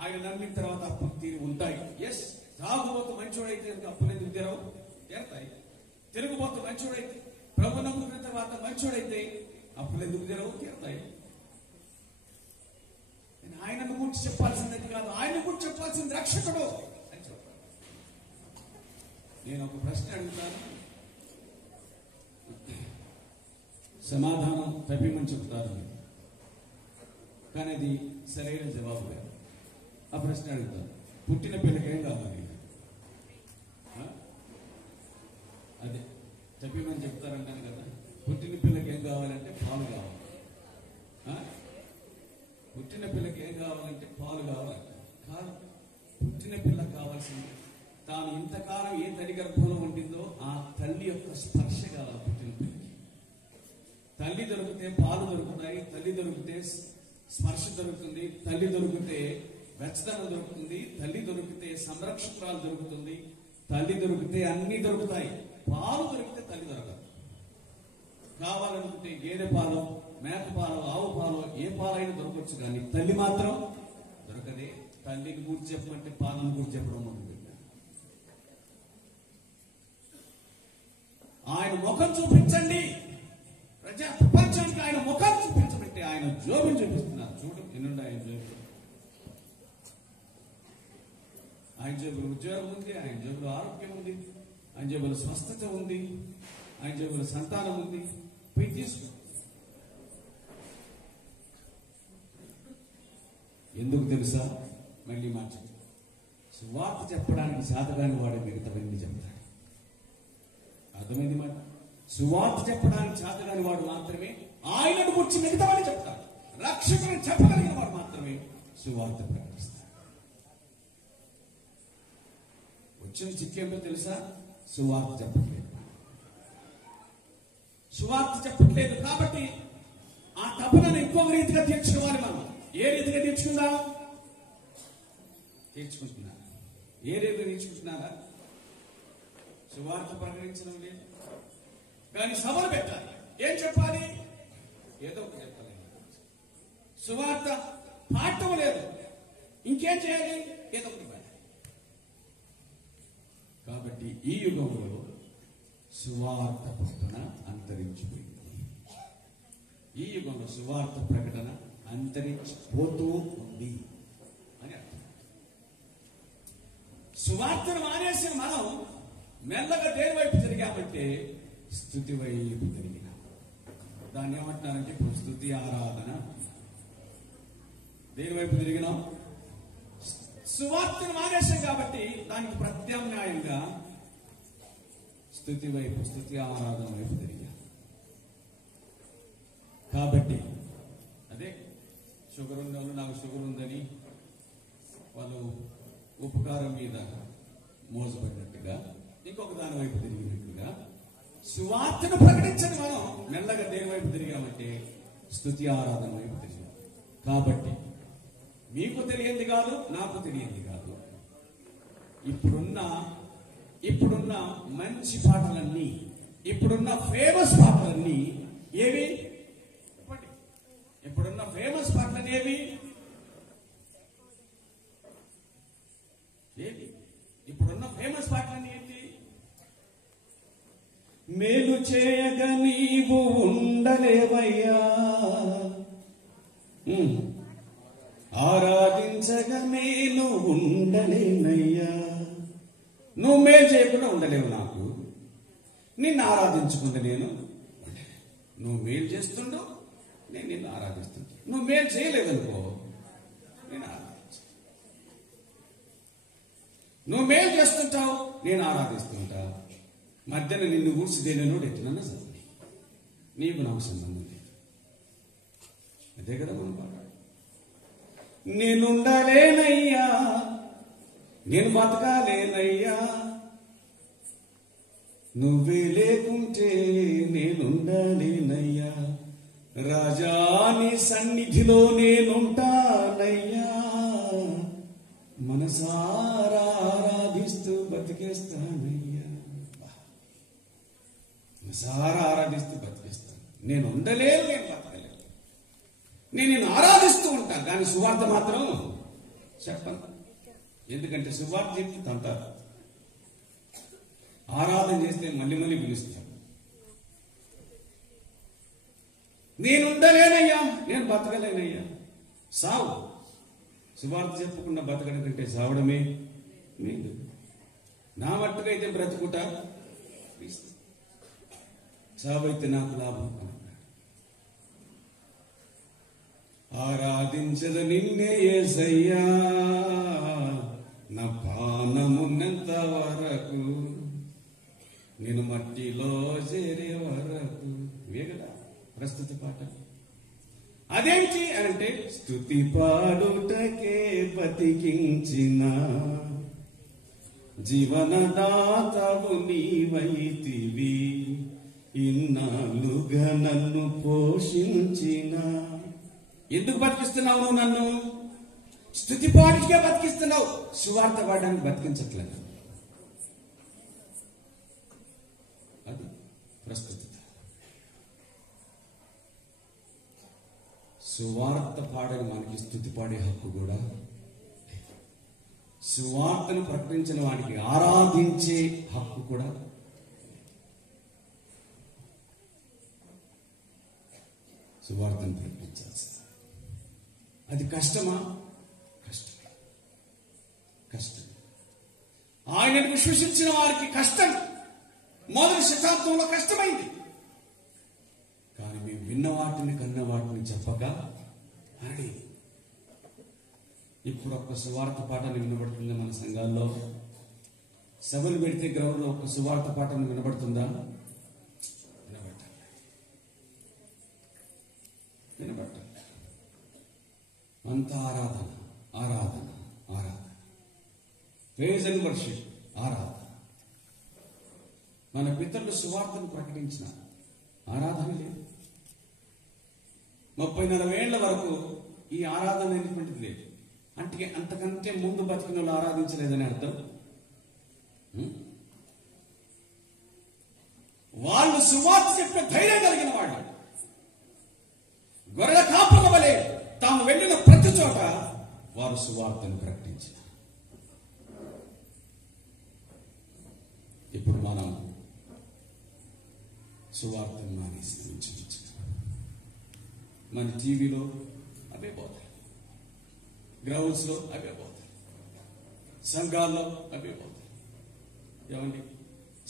ఆయన నమ్మిన తర్వాత అప్పులు తీరి ఉంటాయి. ఎస్, తాగుబోతు మంచోడైతే అప్పులు ఎందుకు తీరతాయి? తిరుగుబోతు మంచోడైతే, ప్రభు నమ్ముకున్న తర్వాత మంచోడైతే అప్పులు ఎందుకు తీరతాయి. ఆయనను గురించి చెప్పాల్సింది కాదు, ఆయన గురించి చెప్పాల్సింది రక్షకుడు అని చెప్పాలి. నేను ఒక ప్రశ్న అడుగుతాను, సమాధానం తప్పిమని చెప్తారు, కానీ అది సరైన జవాబు కాదు. ఆ ప్రశ్న అడుగుతాను, పుట్టిన పిల్లకి ఏం కావాలి? అదే తప్పిమని చెప్తారంటాను కదా. పుట్టిన పిల్లకి ఏం కావాలంటే పాలు కావాలి. పుట్టిన పిల్లకి ఏం కావాలంటే పాలు కావాలి కాదు. పుట్టిన పిల్ల కావాల్సింది తాను ఇంతకాలం ఏ తల్లి గర్భంలో ఉండిందో ఆ తల్లి యొక్క స్పర్శ కావాలి. పుట్టిన పిల్లకి తల్లి దొరికితే పాలు దొరుకుతాయి, తల్లి దొరికితే స్పర్శ దొరుకుతుంది, తల్లి దొరికితే వెచ్చదనం దొరుకుతుంది, తల్లి దొరికితే సంరక్షకురాలు దొరుకుతుంది, తల్లి దొరికితే అన్ని దొరుకుతాయి. పాలు దొరికితే తల్లి దొరకదు. కావాలనుకుంటే గేదె పాలు, మేక పాలు, ఆవు పాలు, ఏ పాలైనా దొరకవచ్చు, కానీ తల్లి మాత్రం దొరకదే. తల్లిని గురించి చెప్పమంటే పాలను గురించి చెప్పడం మొదలు. ఆయన ముఖం చూపించండి, ప్రపంచానికి ఆయన ముఖం చూపించబట్టి ఆయన జోబుని చూపిస్తున్నారు. చూడండి ఎన్నుండి ఆయన జోబులు. ఆయన జేబులో ఉద్యోగం ఉంది, ఆయన జేబులో ఆరోగ్యం ఉంది, ఆయన జేబులో స్వస్థత ఉంది, ఆయన జేబులో సంతానం ఉంది. పోయి తీసుకో. ఎందుకు తెలుసా? మళ్ళీ మార్చి సువార్త చెప్పడానికి శాతగాని వాడు మిగతావన్నీ చెప్తాడు. అర్థమైంది మాట? సువార్త చెప్పడానికి శాతగాని వాడు మాత్రమే ఆయనను గురించి మిగతావని చెప్తాడు. రక్షకుని చెప్పగలిగిన వాడు మాత్రమే సువార్త ప్రకటిస్తాడు. వచ్చిన చిక్కేందో తెలుసా? సువార్త చెప్పట్లేదు. సువార్త చెప్పట్లేదు కాబట్టి ఆ తపనను ఇంకొక రీతిగా తీర్చుకోవాలి. మనం ఏ రీతిగా తీర్చుకుందాం? తీర్చుకుంటున్నారా? ఏ రీతిగా తీర్చుకుంటున్నారా? సువార్త ప్రకటించడం లేదు, కానీ సభలు పెట్టాలి. ఏం చెప్పాలి? ఏదో ఒకటి చెప్పాలి. సువార్త పాఠం లేదు, ఇంకేం చేయాలి? ఏదో ఒకటి. కాబట్టి ఈ యుగంలో సువార్త ప్రకటన అంతరించిపోయింది. ఈ యుగంలో సువార్త ప్రకటన అంతరించిపోతూ ఉంది అని అర్థం. సువార్తను మానేసిన మనం మెల్లగా దేని వైపు తిరిగామంటే స్తుతి వైపు తిరిగినాం. దాన్ని ఏమంటున్నారంటే ఇప్పుడు స్తుతి ఆరాధన. దేని వైపు తిరిగినాం? సువార్తను మానేశాం కాబట్టి దానికి ప్రత్యామ్నాయంగా స్తుతి వైపు, స్తుతి ఆరాధన వైపు తిరిగాం. కాబట్టి అదే షుగర్ ఉన్న వాళ్ళు నాకు షుగర్ ఉందని వాళ్ళు ఉపకారం మీద మోసపడినట్టుగా ఇంకొక దాని వైపు తిరిగినట్టుగా సువార్తను ప్రకటించని మనం మెల్లగా దేని వైపు తిరిగామంటే స్తుతి ఆరాధన వైపు తిరిగాం. కాబట్టి మీకు తెలియంది కాదు, నాకు తెలియంది కాదు. ఇప్పుడున్న మంచి పాటలన్నీ, ఇప్పుడున్న ఫేమస్ పాటలన్నీ ఏవి? ఇప్పుడున్న ఫేమస్ పాటలన్నీ ఏవి? ఇప్పుడున్న ఫేమస్ పాటలన్నీ ఏంటి? మేలు చేయగా నీవు ఉండలేవయ్యా, ఆరాధించగా నేను ఉండలేనయ్యా. నువ్వు మేలు చేయకుండా ఉండలేవు నాకు, నిన్ను ఆరాధించకుండా నేను. నువ్వు మేలు చేస్తుండు, నేను నిన్ను ఆరాధిస్తుంటా. నువ్వు మేలు చేయలేదనుకో, నేను ఆరాధించు. నువ్వు మేలు చేస్తుంటావు, నేను ఆరాధిస్తుంటా. మధ్యన నిన్ను ఊడ్చిదేనో ఎట్లన్నా చదువు, నీకు నాకు సంబంధం లేదు. అదే కదా మనం పాట. నేనుండలేనయ్యా, నేను బతకాలేనయ్యా, నువ్వే లేకుంటే నేనుండలేనయ్యా, రాజాని సన్నిధిలో నేనుంటానయ్యా, మనసారా ఆరాధిస్తూ బతికేస్తానయ్యా, మనసారా ఆరాధిస్తూ బతికేస్తాను. నేను ఉండలేను, నేను బతకలేను. నేను ఆరాధిస్తూ ఉంటాను, కానీ సువార్త మాత్రం చెప్పను. ఎందుకంటే సువార్త చెప్పి తంటారు, ఆరాధన చేస్తే మళ్ళీ మళ్ళీ పిలుస్తాను. నేను ఉండలేనయ్యా, నేను బతకలేనయ్యా, సావు. సువార్త చెప్పకుండా బతకడం కంటే సావడమే మేలు. నా మట్టుగా అయితే బ్రతుకుట, సావైతే నాకు లాభం. ఆరాధించదు నిన్నే యేసయ్యా, నా ప్రాణమున్నంత వరకు, నేను మట్టిలో చేరే వరకు. ఇవే కదా ప్రస్తుత పాట. అదేంటి అంటే స్తుతి పాడుటకే బతికించిన జీవనదాతవు నీవైతివి, ఇన్నాళ్ళుగా నన్ను పోషించిన. ఎందుకు బతికిస్తున్నావు నువ్వు నన్ను? స్తుతి పాడుటకే బతికిస్తున్నావు, సువార్త పాడడానికి బతికించట్లేదు. అది ప్రస్తుత. సువార్త పాడని మనకి స్తుతి పాడే హక్కు కూడా, సువార్తను ప్రకటించిన వాడికి ఆరాధించే హక్కు కూడా. సువార్తను ప్రకటించాల్సి అది కష్టమా? కష్టం, కష్టం. ఆయనను విశ్వసించిన వారికి కష్టం. మొదటి శతాబ్దంలో కష్టమైంది. కానీ మేము విన్న వాటిని, కన్న వాటిని చెప్పక అని ఇప్పుడు ఒక్క సువార్త పాఠాన్ని వినబడుతుంది మన సంఘాల్లో. సభలు పెడితే గ్రౌండ్లో ఒక్క సువార్త పాఠాన్ని వినబడుతుందా? వినబట్టాలి. అంత ఆరాధన, ఆరాధన, ఆరాధన, ప్రైజ్ అండ్ వర్షిప్, ఆరాధన. మన పితరులు సువార్తను ప్రకటించిన ఆరాధన లేదు. 30-40 ఏళ్ల వరకు ఈ ఆరాధన అనేటువంటిది లేదు. అంటే అంతకంటే ముందు బతికిన వాళ్ళు ఆరాధించలేదని అర్థం. వాళ్ళు సువార్త చెప్పే ధైర్యం కలిగిన వాళ్ళు, గొర్రెల కాపుల వలె తాము వెళ్ళిన ప్రతి చోట వారు సువార్తను ప్రకటించారు. ఇప్పుడు మనం సువార్తను మానేసి మన టీవీలో అవే పోతాయి, గ్రౌండ్స్లో అవే పోతాయి. సంఘాల్లో అవే పోతాయి. ఏమండి,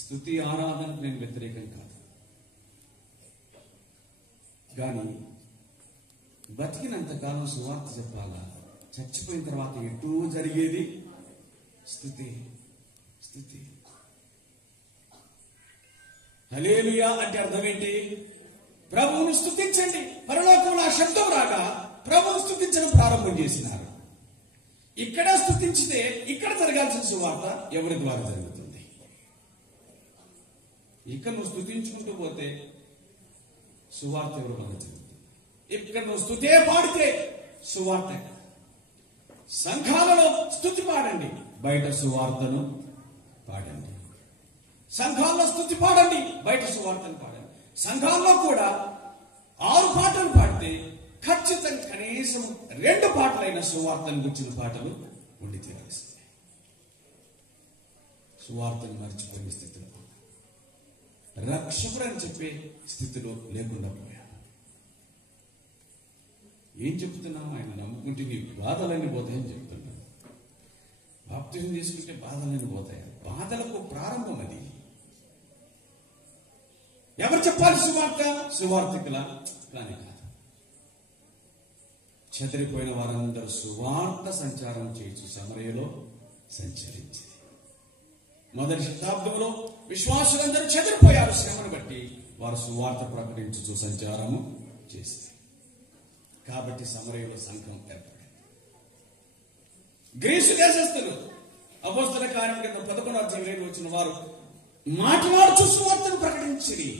స్తుతి ఆరాధనకు నేను వ్యతిరేకం కాదు, కానీ బతికినంతకాలం సువార్త చెప్పాలా? చచ్చిపోయిన తర్వాత ఎటూ జరిగేది స్తుతి. స్తుతి హల్లెలూయా అంటే అర్థం ఏంటి? ప్రభువును స్తుతించండి. పరలోకంలో ఆ శబ్దం రాగా ప్రభువును స్తుతించడం ప్రారంభం చేసినారు. ఇక్కడ స్తుతించితే ఇక్కడ జరగాల్సిన సువార్త ఎవరి ద్వారా జరుగుతుంది? ఇక్కడ నువ్వు స్తుతించుకుంటూ పోతే సువార్త ఎవరు వల్ల జరుగుతుంది? ఇక్కడ నువ్వు స్తుతే పాడితే సువార్త. సంఘాలలో స్తుతి పాడండి, బయట సువార్తను పాడండి. సంఘాల్లో స్తుతి పాడండి, బయట సువార్తను పాడండి. సంఘాల్లో కూడా 6 పాటలు పాడితే ఖచ్చితంగా కనీసం 2 పాటలైన సువార్తను గుర్చిన పాటలు ఉండి తీరాల్సిందే. సువార్తను మర్చిపోయిన స్థితిలో, రక్షకుడు అని చెప్పే స్థితిలో లేకుండా పోయాడు. ఏం చెప్తున్నాం? ఆయన నమ్ముకుంటే నీ బాధలన్నీ పోతాయని చెప్తున్నాడు. బాప్తిజం తీసుకుంటే బాధలన్నీ పోతాయి. బాధలకు ప్రారంభం అది. ఎవరు చెప్పాలి సువార్త? సువార్తికుల కానీ కాదు. చెదిరిపోయిన వారందరూ సువార్త సంచారం చేయొచ్చు. సమరయలో సంచరించింది. మొదటి శతాబ్దంలో విశ్వాసులందరూ చెదిరిపోయారు. శ్రమను బట్టి వారు సువార్త ప్రకటించు సంచారము చేస్తారు. కాబట్టి సమరయలో సంఘం ఏర్పడింది. గ్రీసు దేశస్థులు అపోస్తల కార్యం కింద 11వ అధ్యాయంలో వచ్చిన వారు మాట్లాడుచు సువార్తను ప్రకటించిరి.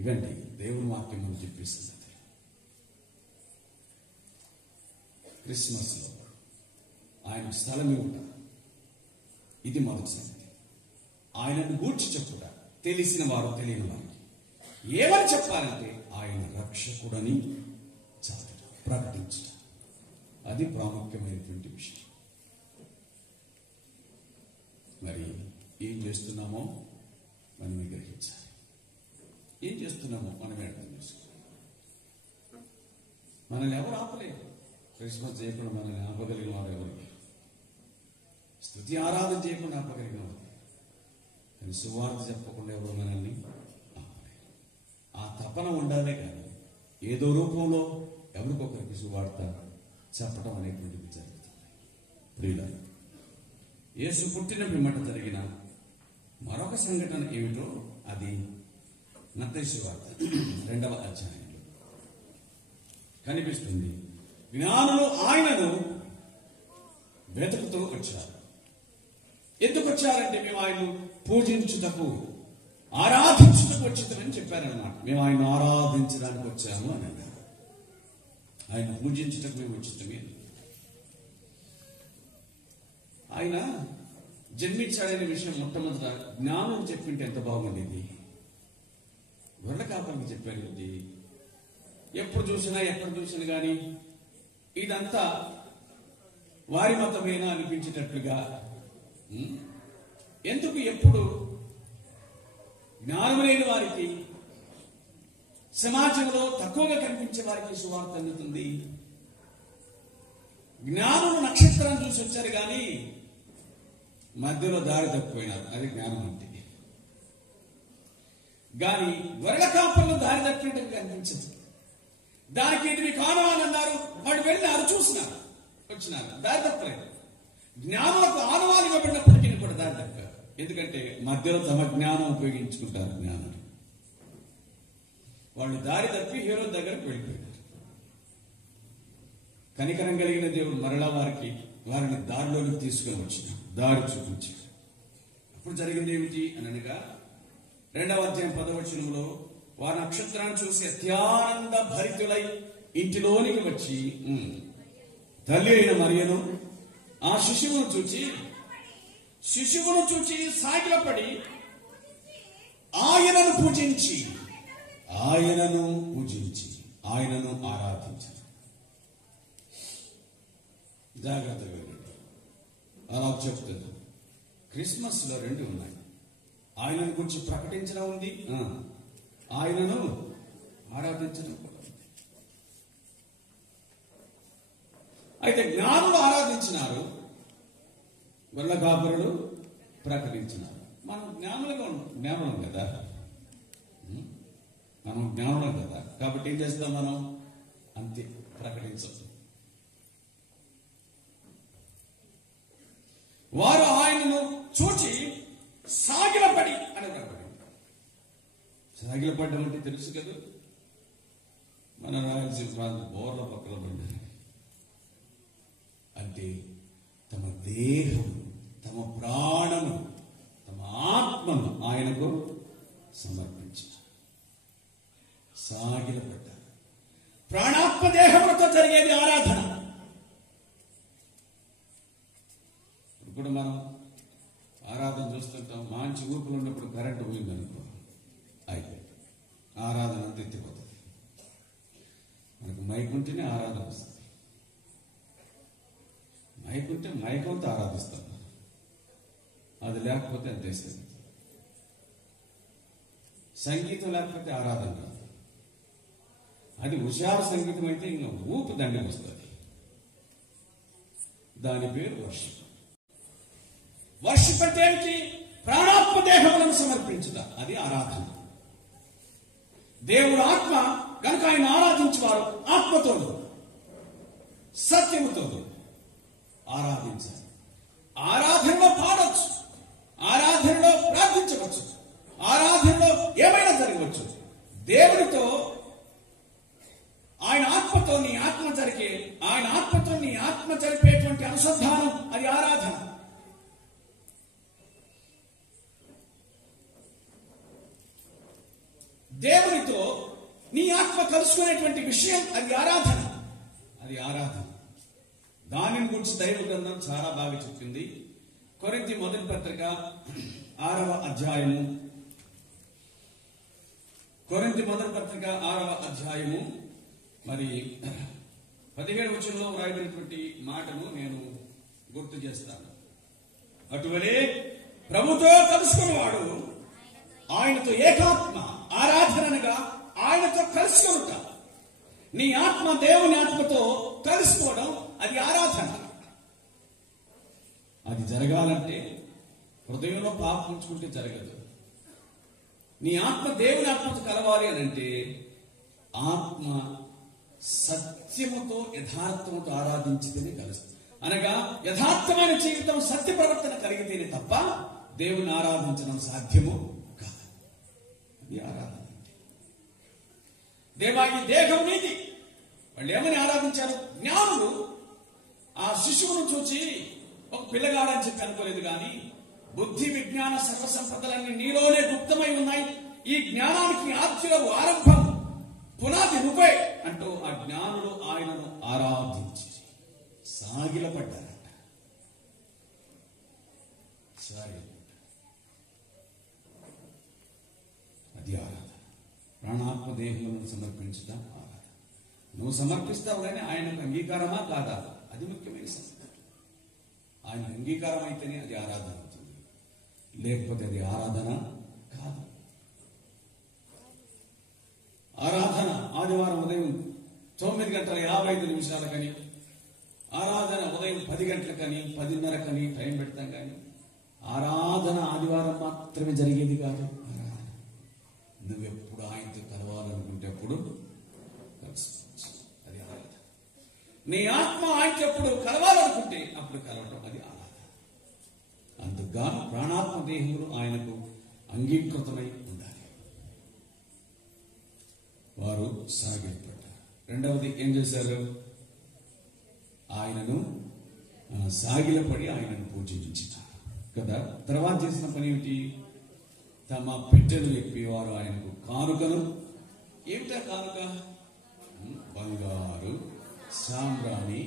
ఇవండి దేవుని వాక్యం మనం చెప్పిస్తున్నది. క్రిస్మస్ లో ఆయన స్థలం ఇవ్వట ఇది మొదటి సంగతి. ఆయనను గూర్చి చెప్పుట, తెలిసిన వారు తెలియని వారికి ఏమని చెప్పాలంటే ఆయన రక్షకుడని చాటట, ప్రకటించట. అది ప్రాముఖ్యమైనటువంటి విషయం. మరి ఏం చేస్తున్నామో మనమే గ్రహించాలి. ఏం చేస్తున్నామో మనమే అర్థం చేసుకోవాలి. మనల్ని ఎవరు ఆపలేదు. క్రిస్మస్ చేయకుండా మనల్ని ఆపగలిగిన వారు ఎవరికి? స్తుతి ఆరాధన చేయకుండా ఆపగలిగిన వారు. కానీ సువార్త చెప్పకుండా ఎవరు మనల్ని ఆపలేదు. ఆ తపన ఉండాలే కానీ ఏదో రూపంలో ఎవరికొకరికి సువార్త చెప్పడం అనేటువంటిది జరుగుతుంది. ప్రియులారా, యేసు పుట్టిన పిమ్మట జరిగిన మరొక సంఘటన ఏమిటో అది మత్తయి సువార్త 2వ అధ్యాయంలో కనిపిస్తుంది. జ్ఞానులు ఆయనను వెతుకుతూ వచ్చారు. ఎందుకు వచ్చారంటే మేము ఆయన్ను పూజించుటకు, ఆరాధించుటకు వచ్చామని చెప్పారనమాట. మేము ఆయన ఆరాధించడానికి వచ్చాము అని అన్నారు. ఆయన పూజించుటకు మేము వచ్చామే. ఆయన జన్మించాడనే విషయం మొట్టమొదట జ్ఞానం చెప్పింటే ఎంత బాగుండేది. గొర్రెల కాపరికి చెప్పారు. ఇది ఎప్పుడు చూసినా ఎక్కడ చూసినా కానీ ఇదంతా వారి మతమేనా అనిపించేటట్లుగా, ఎందుకు ఎప్పుడు జ్ఞానం లేని వారికి, సమాజంలో తక్కువగా కనిపించే వారికి సువార్త అందుతుంది. జ్ఞానం నక్షత్రం చూసి వచ్చారు కానీ మధ్యలో దారి తప్పిపోయినారు. అది జ్ఞానం అంటే. కానీ వరల కాపర్లు దారి తప్పినట్టు కనిపించదు. దానికి ఇది మీకు ఆనవాలన్నారు, వాడు వెళ్ళినారు, చూసినారు, వచ్చినారు, దారి తప్పలేదు. జ్ఞానాలకు ఆనవాలు ఇవ్వబడినప్పటికీ కూడా దారి తప్పారు. ఎందుకంటే మధ్యలో తమ జ్ఞానం ఉపయోగించుకుంటారు. జ్ఞానం వాళ్ళు దారి తప్పి హీరో దగ్గరకు వెళ్ళిపోయారు. కనికరం కలిగిన దేవుడు మరలా వారిని దారిలోకి తీసుకుని వచ్చిన దారి చూపించారు. అప్పుడు జరిగింది ఏమిటి అని అనగా 2వ అధ్యాయం 10వ వచనంలో వారి నక్షత్రాన్ని చూసి అత్యానంద భరితులై ఇంటిలోనికి వచ్చి తల్లి అయిన మరియను ఆ శిశువును చూచి సాగిలపడి ఆయనను పూజించి ఆయనను ఆరాధించారు. జాగ్రత్తగా అలా చెప్తుంది. క్రిస్మస్ లో 2 ఉన్నాయి. ఆయనను గురించి ప్రకటించడం ఉంది, ఆయనను ఆరాధించడం కూడా ఉంది. అయితే జ్ఞానులు ఆరాధించినారు, గొల్ల కాపురులు ప్రకటించినారు. మనం జ్ఞానులం కదా, మనం జ్ఞానులం కదా. కాబట్టి ఏం చేస్తాం మనం? అంతే, ప్రకటించదు. వారు ఆయనను చూచి సాగిలపడి అని ప్రకటించారు. సాగిలపడ్డం అంటే తెలుసు కదా, మన రాయలసీమ ప్రాంతం బోర్ల పక్కల పడ్డ అంటే తమ దేహం, తమ ప్రాణము, తమ ఆత్మను ఆయనకు సమర్పించారు. సాగిలపడ్డారు. ప్రాణాత్మ దేహములతో జరిగేది ఆరాధన. ఇప్పుడు మనం ఆరాధన చూస్తుంటాం, మంచి ఊపులు ఉన్నప్పుడు కరెంటు పోయిందనుకో, అయిపోయింది, ఆరాధన అంతా ఎత్తిపోతుంది. మనకు మైక్ ఉంటేనే ఆరాధన వస్తుంది. మైక్ ఉంటే మైకంతో ఆరాధిస్తాం, అది లేకపోతే అంతే. సంగీతం లేకపోతే ఆరాధన కాదు. అది హుషారు సంగీతం అయితే ఇంకా ఊపు దండం వస్తుంది. దాని పేరు వర్షిప్. వర్షిప్ అంటే ఏమిటి? ప్రాణాత్మ దేహములను సమర్పించుట, అది ఆరాధన. దేవుడు ఆత్మ కనుక ఆయన ఆరాధించేవారు ఆత్మతో సత్యముతో ఆరాధించాలి. ఆరాధనలో పాడవచ్చు, ఆరాధనలో ప్రార్థించవచ్చు, ఆరాధనలో ఏమైనా జరగవచ్చు. దేవుడితో ఆయన ఆత్మతో నీ ఆత్మ జరిగే, ఆయన ఆత్మతో నీ ఆత్మ జరిపేటువంటి అనుసంధానం, అది ఆరాధన. దేవునితో నీ ఆత్మ కలుసుకునేటువంటి విషయం, అది ఆరాధన. అది ఆరాధన. దానిని గురించి దైవ గ్రంథం చాలా బాగా చెప్పింది. కొరింథీ మొదటి పత్రిక 6వ అధ్యాయము, కొరింథీ మొదటి పత్రిక 6వ అధ్యాయము మరి 17వ వచనంలో వ్రాయబడినటువంటి మాటను నేను గుర్తు చేస్తాను. అటువలే ప్రభుతో కలుసుకున్నవాడు ఆయనతో ఏకాత్మ, ఆరాధనగా ఆయనతో కలుసుకుంటా. నీ ఆత్మ దేవుని ఆత్మతో కలుసుకోవడం, అది ఆరాధన. అది జరగాలంటే హృదయంలో పాపం ఉంచుకుంటే జరగదు. నీ ఆత్మ దేవుని ఆత్మతో కలవాలి అని అంటే ఆత్మ సత్యముతో యథార్థముతో ఆరాధించితేనే కలుస్తుంది. అనగా యథార్థమైన జీవితం, సత్య ప్రవర్తన కలిగితేనే తప్ప దేవుని ఆరాధించడం సాధ్యము కాదు. అది ఆరాధన. దేవా ఈ దేహం నీది. వాళ్ళు ఏమని ఆరాధించారు? జ్ఞానులు ఆ శిశువును చూచి ఒక పిల్లగాడని చెప్పి అనుకోలేదు, కానీ బుద్ధి విజ్ఞాన సర్వ సంపదలన్నీ నీలోనే గుప్తమై ఉన్నాయి, ఈ జ్ఞానానికి ఆద్యుల ఆరంభం, పునాది నువ్వే అంటూ ఆ జ్ఞానులు ఆయనను ఆరాధించి సాగిలపడ్డారట. అది ఆరాధన. ప్రాణాత్మ దేహములను సమర్పించుట ఆరాధన. నువ్వు సమర్పిస్తావు కానీ ఆయనకు అంగీకారమా కాదా, అది ముఖ్యమైన సంగతి. ఆయన అంగీకారం అయితేనే అది ఆరాధన అవుతుంది, లేకపోతే అది ఆరాధన కాదు. ఆరాధన ఆదివారం ఉదయం 9:55 ఆరాధన ఉదయం 10 గంటలకని 10:30 టైం పెడతాం, కానీ ఆరాధన ఆదివారం మాత్రమే జరిగేది కాదు. నువ్వెప్పుడు ఆయనతో కలవాలనుకుంటే అప్పుడు కలుసుకోవచ్చు, అది ఆరాధన. నీ ఆత్మ ఆయనతో ఎప్పుడు కలవాలనుకుంటే అప్పుడు కలవడం, అది ఆరాధన. అందుగా ప్రాణాత్మ దేహములు ఆయనకు అంగీకృతమై ఉండాలి. వారు సాగిలపడ్డారు. రెండవది ఏం చేశారు? ఆయనను సాగిలపడి ఆయనను పూజించారు కదా. తర్వాత చేసిన పని ఏమిటి? తమ పెట్టెలు ఎక్కి వారు ఆయనకు కానుకను, ఏమిటా కానుక? బంగారు సాంబ్రాణి,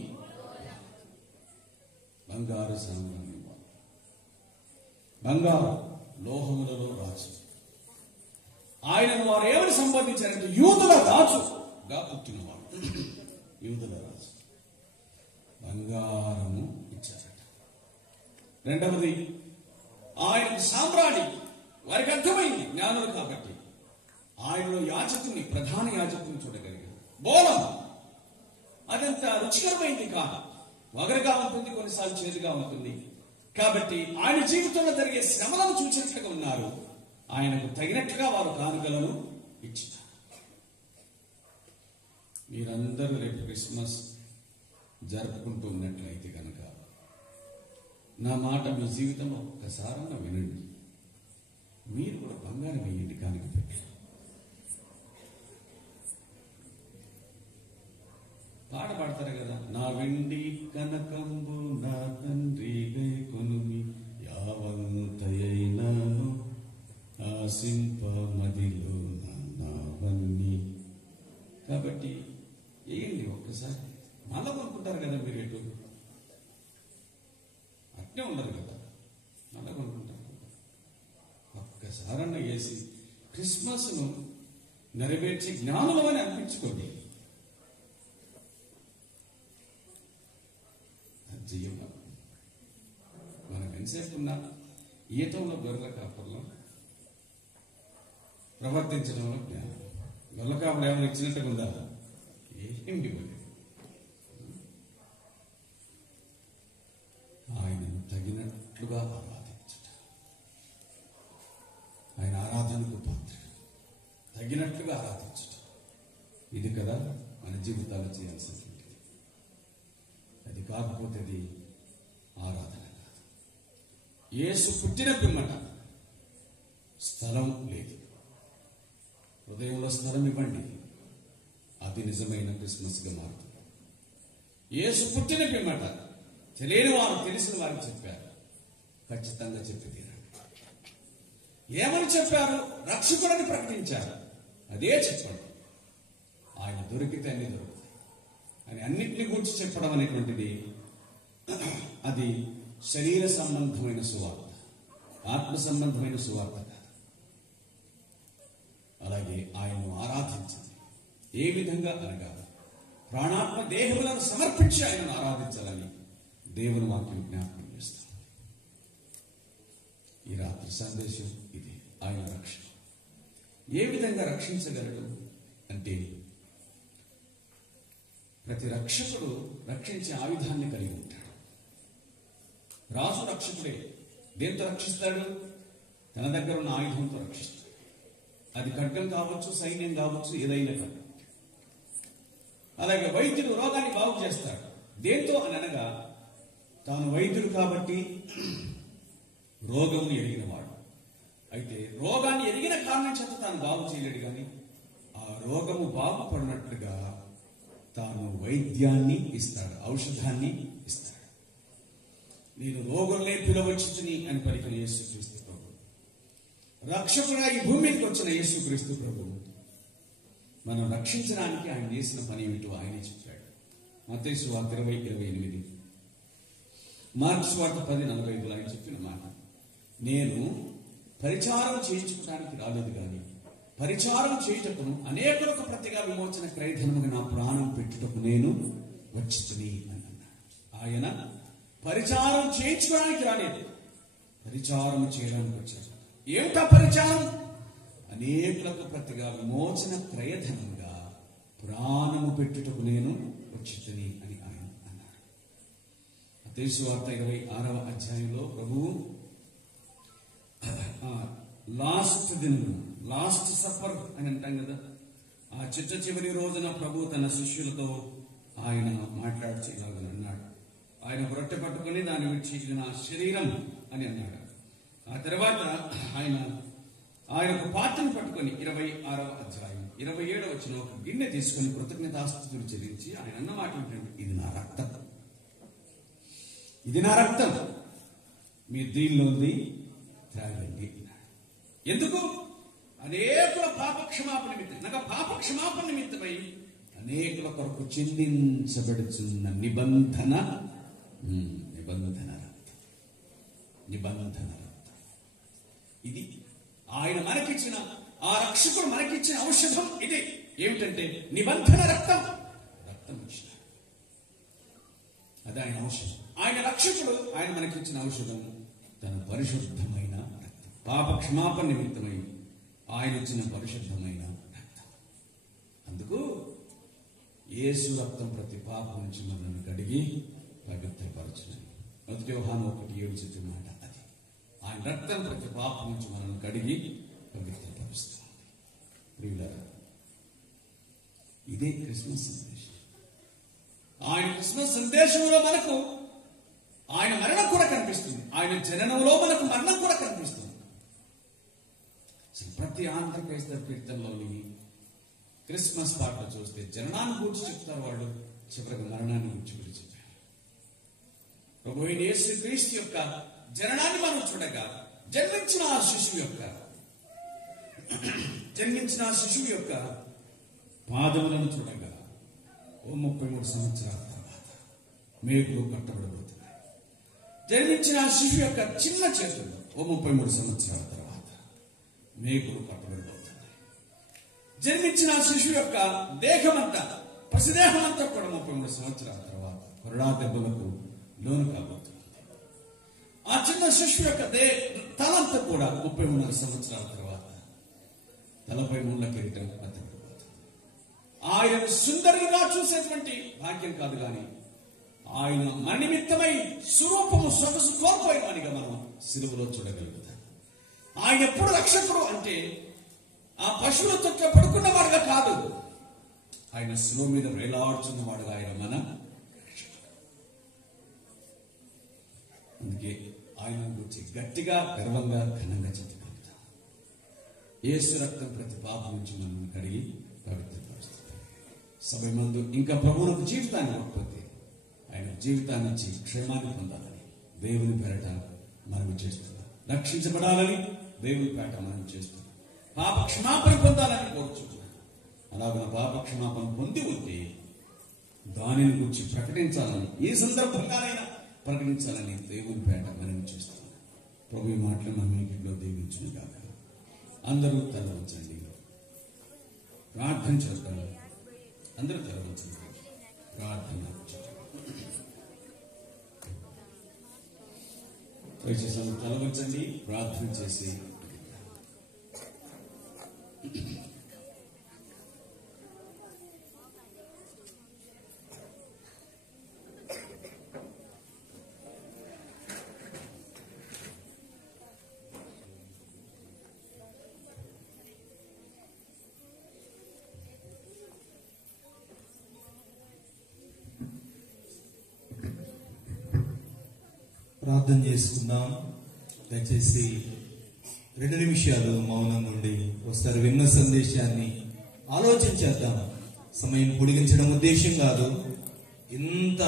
బంగారు సాంబ్రాణి, బంగారు లోహములలో రాజు. ఆయనను వారు ఏమని సంబోధించారంటే యూదుల రాజుగా పుట్టినవాడు, యూదుల రాజు. బంగారము ఇచ్చారట. రెండవది ఆయనకు సాంబ్రాణి, వారికి అర్థమైంది జ్ఞానులు కాబట్టి. ఆయనలో యాజకుని, ప్రధాన యాజకుని చూడగలిగారు. బోలం అదంత రుచికరమైంది కాదు, వగరుగా ఉంటుంది, కొన్నిసార్లు చేదుగా ఉంటుంది. కాబట్టి ఆయన జీవితంలో జరిగే శ్రమలను చూసినట్లుగా ఉన్నారు. ఆయనకు తగినట్లుగా వారు కానుకలను ఇచ్చినారు. మీరందరూ రేపు క్రిస్మస్ జరుపుకుంటూ ఉన్నట్లయితే కనుక నా మాట మీ జీవితంలో ఒక్కసారన్నా వినండి. మీరు కూడా బంగారం వేయండి, కానుక పెట్టి. పాట పాడతారు కదా, నా వెండి కనకంబు నా తండ్రి కొనుమి యావంతయైనాను ఆశింప మదిలో నావన్నీ. కాబట్టి వేయండి ఒక్కసారి. మళ్ళా కొనుక్కుంటారు కదా మీరు, ఎటు అట్నే ఉండదు కదా, మళ్ళా కొనుక్కుంటారు. ఒక్కసారన్నా వేసి క్రిస్మస్ను నెరవేర్చి జ్ఞానులు అని అనిపించుకోండి. జీవం మనం ఎంతసేపు ఉన్నా ఈతంలో గొర్రెల కాపుల్లో ప్రవర్తించడంలో జ్ఞానం. గొర్రెల కాపులు ఏమైనా ఇచ్చినట్టుగా ఉందా? ఏంటి ఆయనను తగినట్లుగా ఆరాధించుట, ఆయన ఆరాధనకు పాత్ర, తగినట్లుగా ఆరాధించుట, ఇది కదా మన జీవితాలు చేయాల్సింది. అది కాకపోతే అది ఆరాధన కాదు. యేసు పుట్టిన పిమ్మట స్థలం లేదు. హృదయంలో స్థలం ఇవ్వండి, అది నిజమైన క్రిస్మస్గా మారుతుంది. యేసు పుట్టిన పిమ్మట తెలియని వారు తెలిసిన వారికి చెప్పారు, ఖచ్చితంగా చెప్పి తీరండి. ఏమని చెప్పారు? రక్షకుడని ప్రకటించారు, అదే చెప్పండి. ఆయన దొరికితే అన్ని దొరుకుతాయి అని అన్నింటినీ గురించి చెప్పడం అనేటువంటిది అది శరీర సంబంధమైన సువార్త, ఆత్మ సంబంధమైన సువార్త కాదు. అలాగే ఆయన్ను ఆరాధించాలి. ఏ విధంగా అనగా ప్రాణాత్మ దేహములను సమర్పించి ఆయనను ఆరాధించాలని దేవుని వాక్యం జ్ఞాపకం చేస్తాం. ఈ రాత్రి సందేశం ఇది. ఆయన రక్షణ ఏ విధంగా రక్షించగలడు అంటే, ప్రతి రక్షకుడు రక్షించే ఆయుధాన్ని కలిగి ఉంటాడు. రాజు రక్షకుడే. దేంతో రక్షిస్తాడు? తన దగ్గర ఉన్న ఆయుధంతో రక్షిస్తాడు. అది ఖడ్గం కావచ్చు, సైన్యం కావచ్చు, ఏదైనా కాదు. అలాగే వైద్యుడు రోగాన్ని బాగు చేస్తాడు. దేంతో అని అనగా, తాను వైద్యుడు కాబట్టి రోగము ఎరిగినవాడు. అయితే రోగాన్ని ఎరిగిన కారణం చేత తాను బాగు చేయలేడు, కానీ ఆ రోగము బాగుపడినట్లుగా తాను వైద్యాన్ని ఇస్తాడు, ఔషధాన్ని ఇస్తాడు. నేను రోగుల్నే పిలవచ్చుని అని పలికిన యేసుక్రీస్తు ప్రభు, రక్షకుడా ఈ భూమికి వచ్చిన యేసుక్రీస్తు ప్రభు, మనం రక్షించడానికి ఆయన చేసిన పని ఏమిటో ఆయనే చెప్పాడు. మత్తయి సువార్త 20:28, మార్కు సువార్త 10:45 ఆయన చెప్పిన మాట, నేను పరిచారం చేయించుకోవడానికి రాలేదు, కానీ పరిచారం చేయుటకును అనేకులకు ప్రతిగా విమోచన క్రయధనముగా నా ప్రాణం పెట్టుటకు నేను వచ్చితిని అని అన్నాడు. ఆయన పరిచారం చేయించుకోవడానికి రాలేదు, పరిచారం చేయడానికి వచ్చారు. ఏమిటా పరిచారం? అనేకులకు ప్రతిగా విమోచన క్రయధనముగా ప్రాణము పెట్టుటకు నేను వచ్చితిని అని ఆయన అన్నాడు. మత్తయి సువార్త 26వ అధ్యాయంలో ప్రభువు లాస్ట్ దినం, లాస్ట్ సఫర్ అని అంటాం కదా, ఆ చివరి రోజున ప్రభు తన శిష్యులతో ఆయన మాట్లాడుచు ఇలాగని అన్నాడు. ఆయన రొట్టె పట్టుకుని దాన్ని విడిచి, ఇది నా శరీరం అని అన్నాడు. ఆ తర్వాత ఆయనకు పాత్రను పట్టుకొని 26వ అధ్యాయం 27వ వచనం ఒక గిన్నె తీసుకుని కృతజ్ఞతాస్తుతులు చెల్లించి ఆయన అన్న మాట ఏంటంటే, ఇది నా రక్తం, ఇది నా రక్తం, మీ దీనిలోంది త్రాగండి. ఎందుకు? అనేకుల పాపక్షమాపణ నిమిత్తం, అనగా పాపక్షమాపణ నిమిత్తమై అనేకుల కొరకు చెందించబడుచున్న నిబంధన రక్తం, నిబంధన రక్తం. ఇది ఆయన మనకిచ్చిన, ఆ రక్షకుడు మనకిచ్చిన ఔషధం ఇదే. ఏమిటంటే నిబంధన రక్తం. రక్తం ఇచ్చిన అది ఆయన ఔషధం. ఆయన రక్షకుడు, ఆయన మనకిచ్చిన ఔషధం తన పరిశుద్ధమైన రక్తం. పాప క్షమాపణ నిమిత్తమై ఆయన ఇచ్చిన పరిశుద్ధమైన రక్తం. అందుకు యేసు రక్తం ప్రతి పాపం నుంచి మనల్ని కడిగి పవిత్రపరచును. మొదటి యోహాను 1:7 చెప్పిన మాట అది. ఆయన రక్తం ప్రతి పాపం నుంచి మనల్ని కడిగి పవిత్రపరుస్తుంది. ప్రియులారా, ఇదే క్రిస్మస్ సందేశం. ఆయన క్రిస్మస్ సందేశంలో మనకు ఆయన మరణం కూడా కనిపిస్తుంది. ఆయన జననంలో మనకు మరణం కూడా కనిపిస్తుంది. ప్రతి ఆంధ్ర క్రైస్తవ కీర్తనలోని క్రిస్మస్ పాటలు చూస్తే జననాన్ని గురించి చెప్తారు వాళ్ళు, చివరికి మరణాన్ని గురించి కూడా చెప్పారు. ప్రభు అయిన యేసుక్రీస్తు యొక్క జననాన్ని మనం చూడగా జన్మించిన ఆ శిశువు యొక్క పాదములను చూడగా 33 సంవత్సరాల తర్వాత మేకులు కట్టబడబోతున్నాయి. జన్మించిన ఆ శిశువు యొక్క చిన్న చేతుల్లో 33 సంవత్సరాల తర్వాత మేకులు కట్టబడబోతున్నాయి. జన్మించిన ఆ శిశువు యొక్క దేహమంతా, పసిదేహమంతా కూడా 33 సంవత్సరాల తర్వాత కొరడా దెబ్బలకు లోను కాబోతుంది. ఆ చిన్న శిశువు యొక్క తలంతా కూడా 33 సంవత్సరాల తర్వాత తలపై ముళ్ళ కిరీటం కట్టబడిపోతుంది. ఆయన సుందరులుగా చూసేటువంటి భాగ్యం కాదు కానీ ఆయన మన నిమిత్తమై స్వరూపము సొగసు కోల్పోయినవానిగా మనం సిలువలో చూడగలుగుతాం. ఆయన ఎప్పుడు రక్షకుడు అంటే ఆ పశువుల తొక్క పడుకున్నవాడుగా కాదు, ఆయన శిలువ మీద వేలాడుచున్నవాడుగా ఆయన మన రక్షకుడు. అందుకే ఆయన గురించి గట్టిగా గర్వంగా ఘనంగా చెప్పగలుగుతాం. యేసు రక్తం ప్రతి పాపం నుంచి మనల్ని కడిగి పవిత్రపరుస్తుంది. సమయమందు ఇంకా ప్రభువులకు జీవితాన్ని ఇవ్వకపోతే ఆయన జీవితాన్ని ఇచ్చి క్షేమాన్ని పొందాలని దేవుని పేరట మనవి చేస్తున్నాం. రక్షించబడాలని దేవుని పేరట మనం చేస్తున్నాం. పాప క్షమాపణ పొందాలని కోరుచున్నాం. అలాగే పాప క్షమాపణ పొంది ఉంటే దానిని గురించి ప్రకటించాలని, ఈ సందర్భంగానైనా ప్రకటించాలని దేవుని పేరట మనవి చేస్తున్నాం. ప్రభు ఈ మాటలు మన ఇంట్లో దీవించును గాక. అందరూ తల వంచండి, ప్రార్థన చేస్తాం. అందరూ తల వంచండి, ప్రార్థన తల వంచండి, ప్రార్థన చేసి ప్రార్థన చేసుకుందాం. దయచేసి 2 నిమిషాలు మౌనం నుండి ఒకసారి విన్న సందేశాన్ని ఆలోచించేద్దాం. సమయం పొడిగించడం ఉద్దేశం కాదు. ఇంత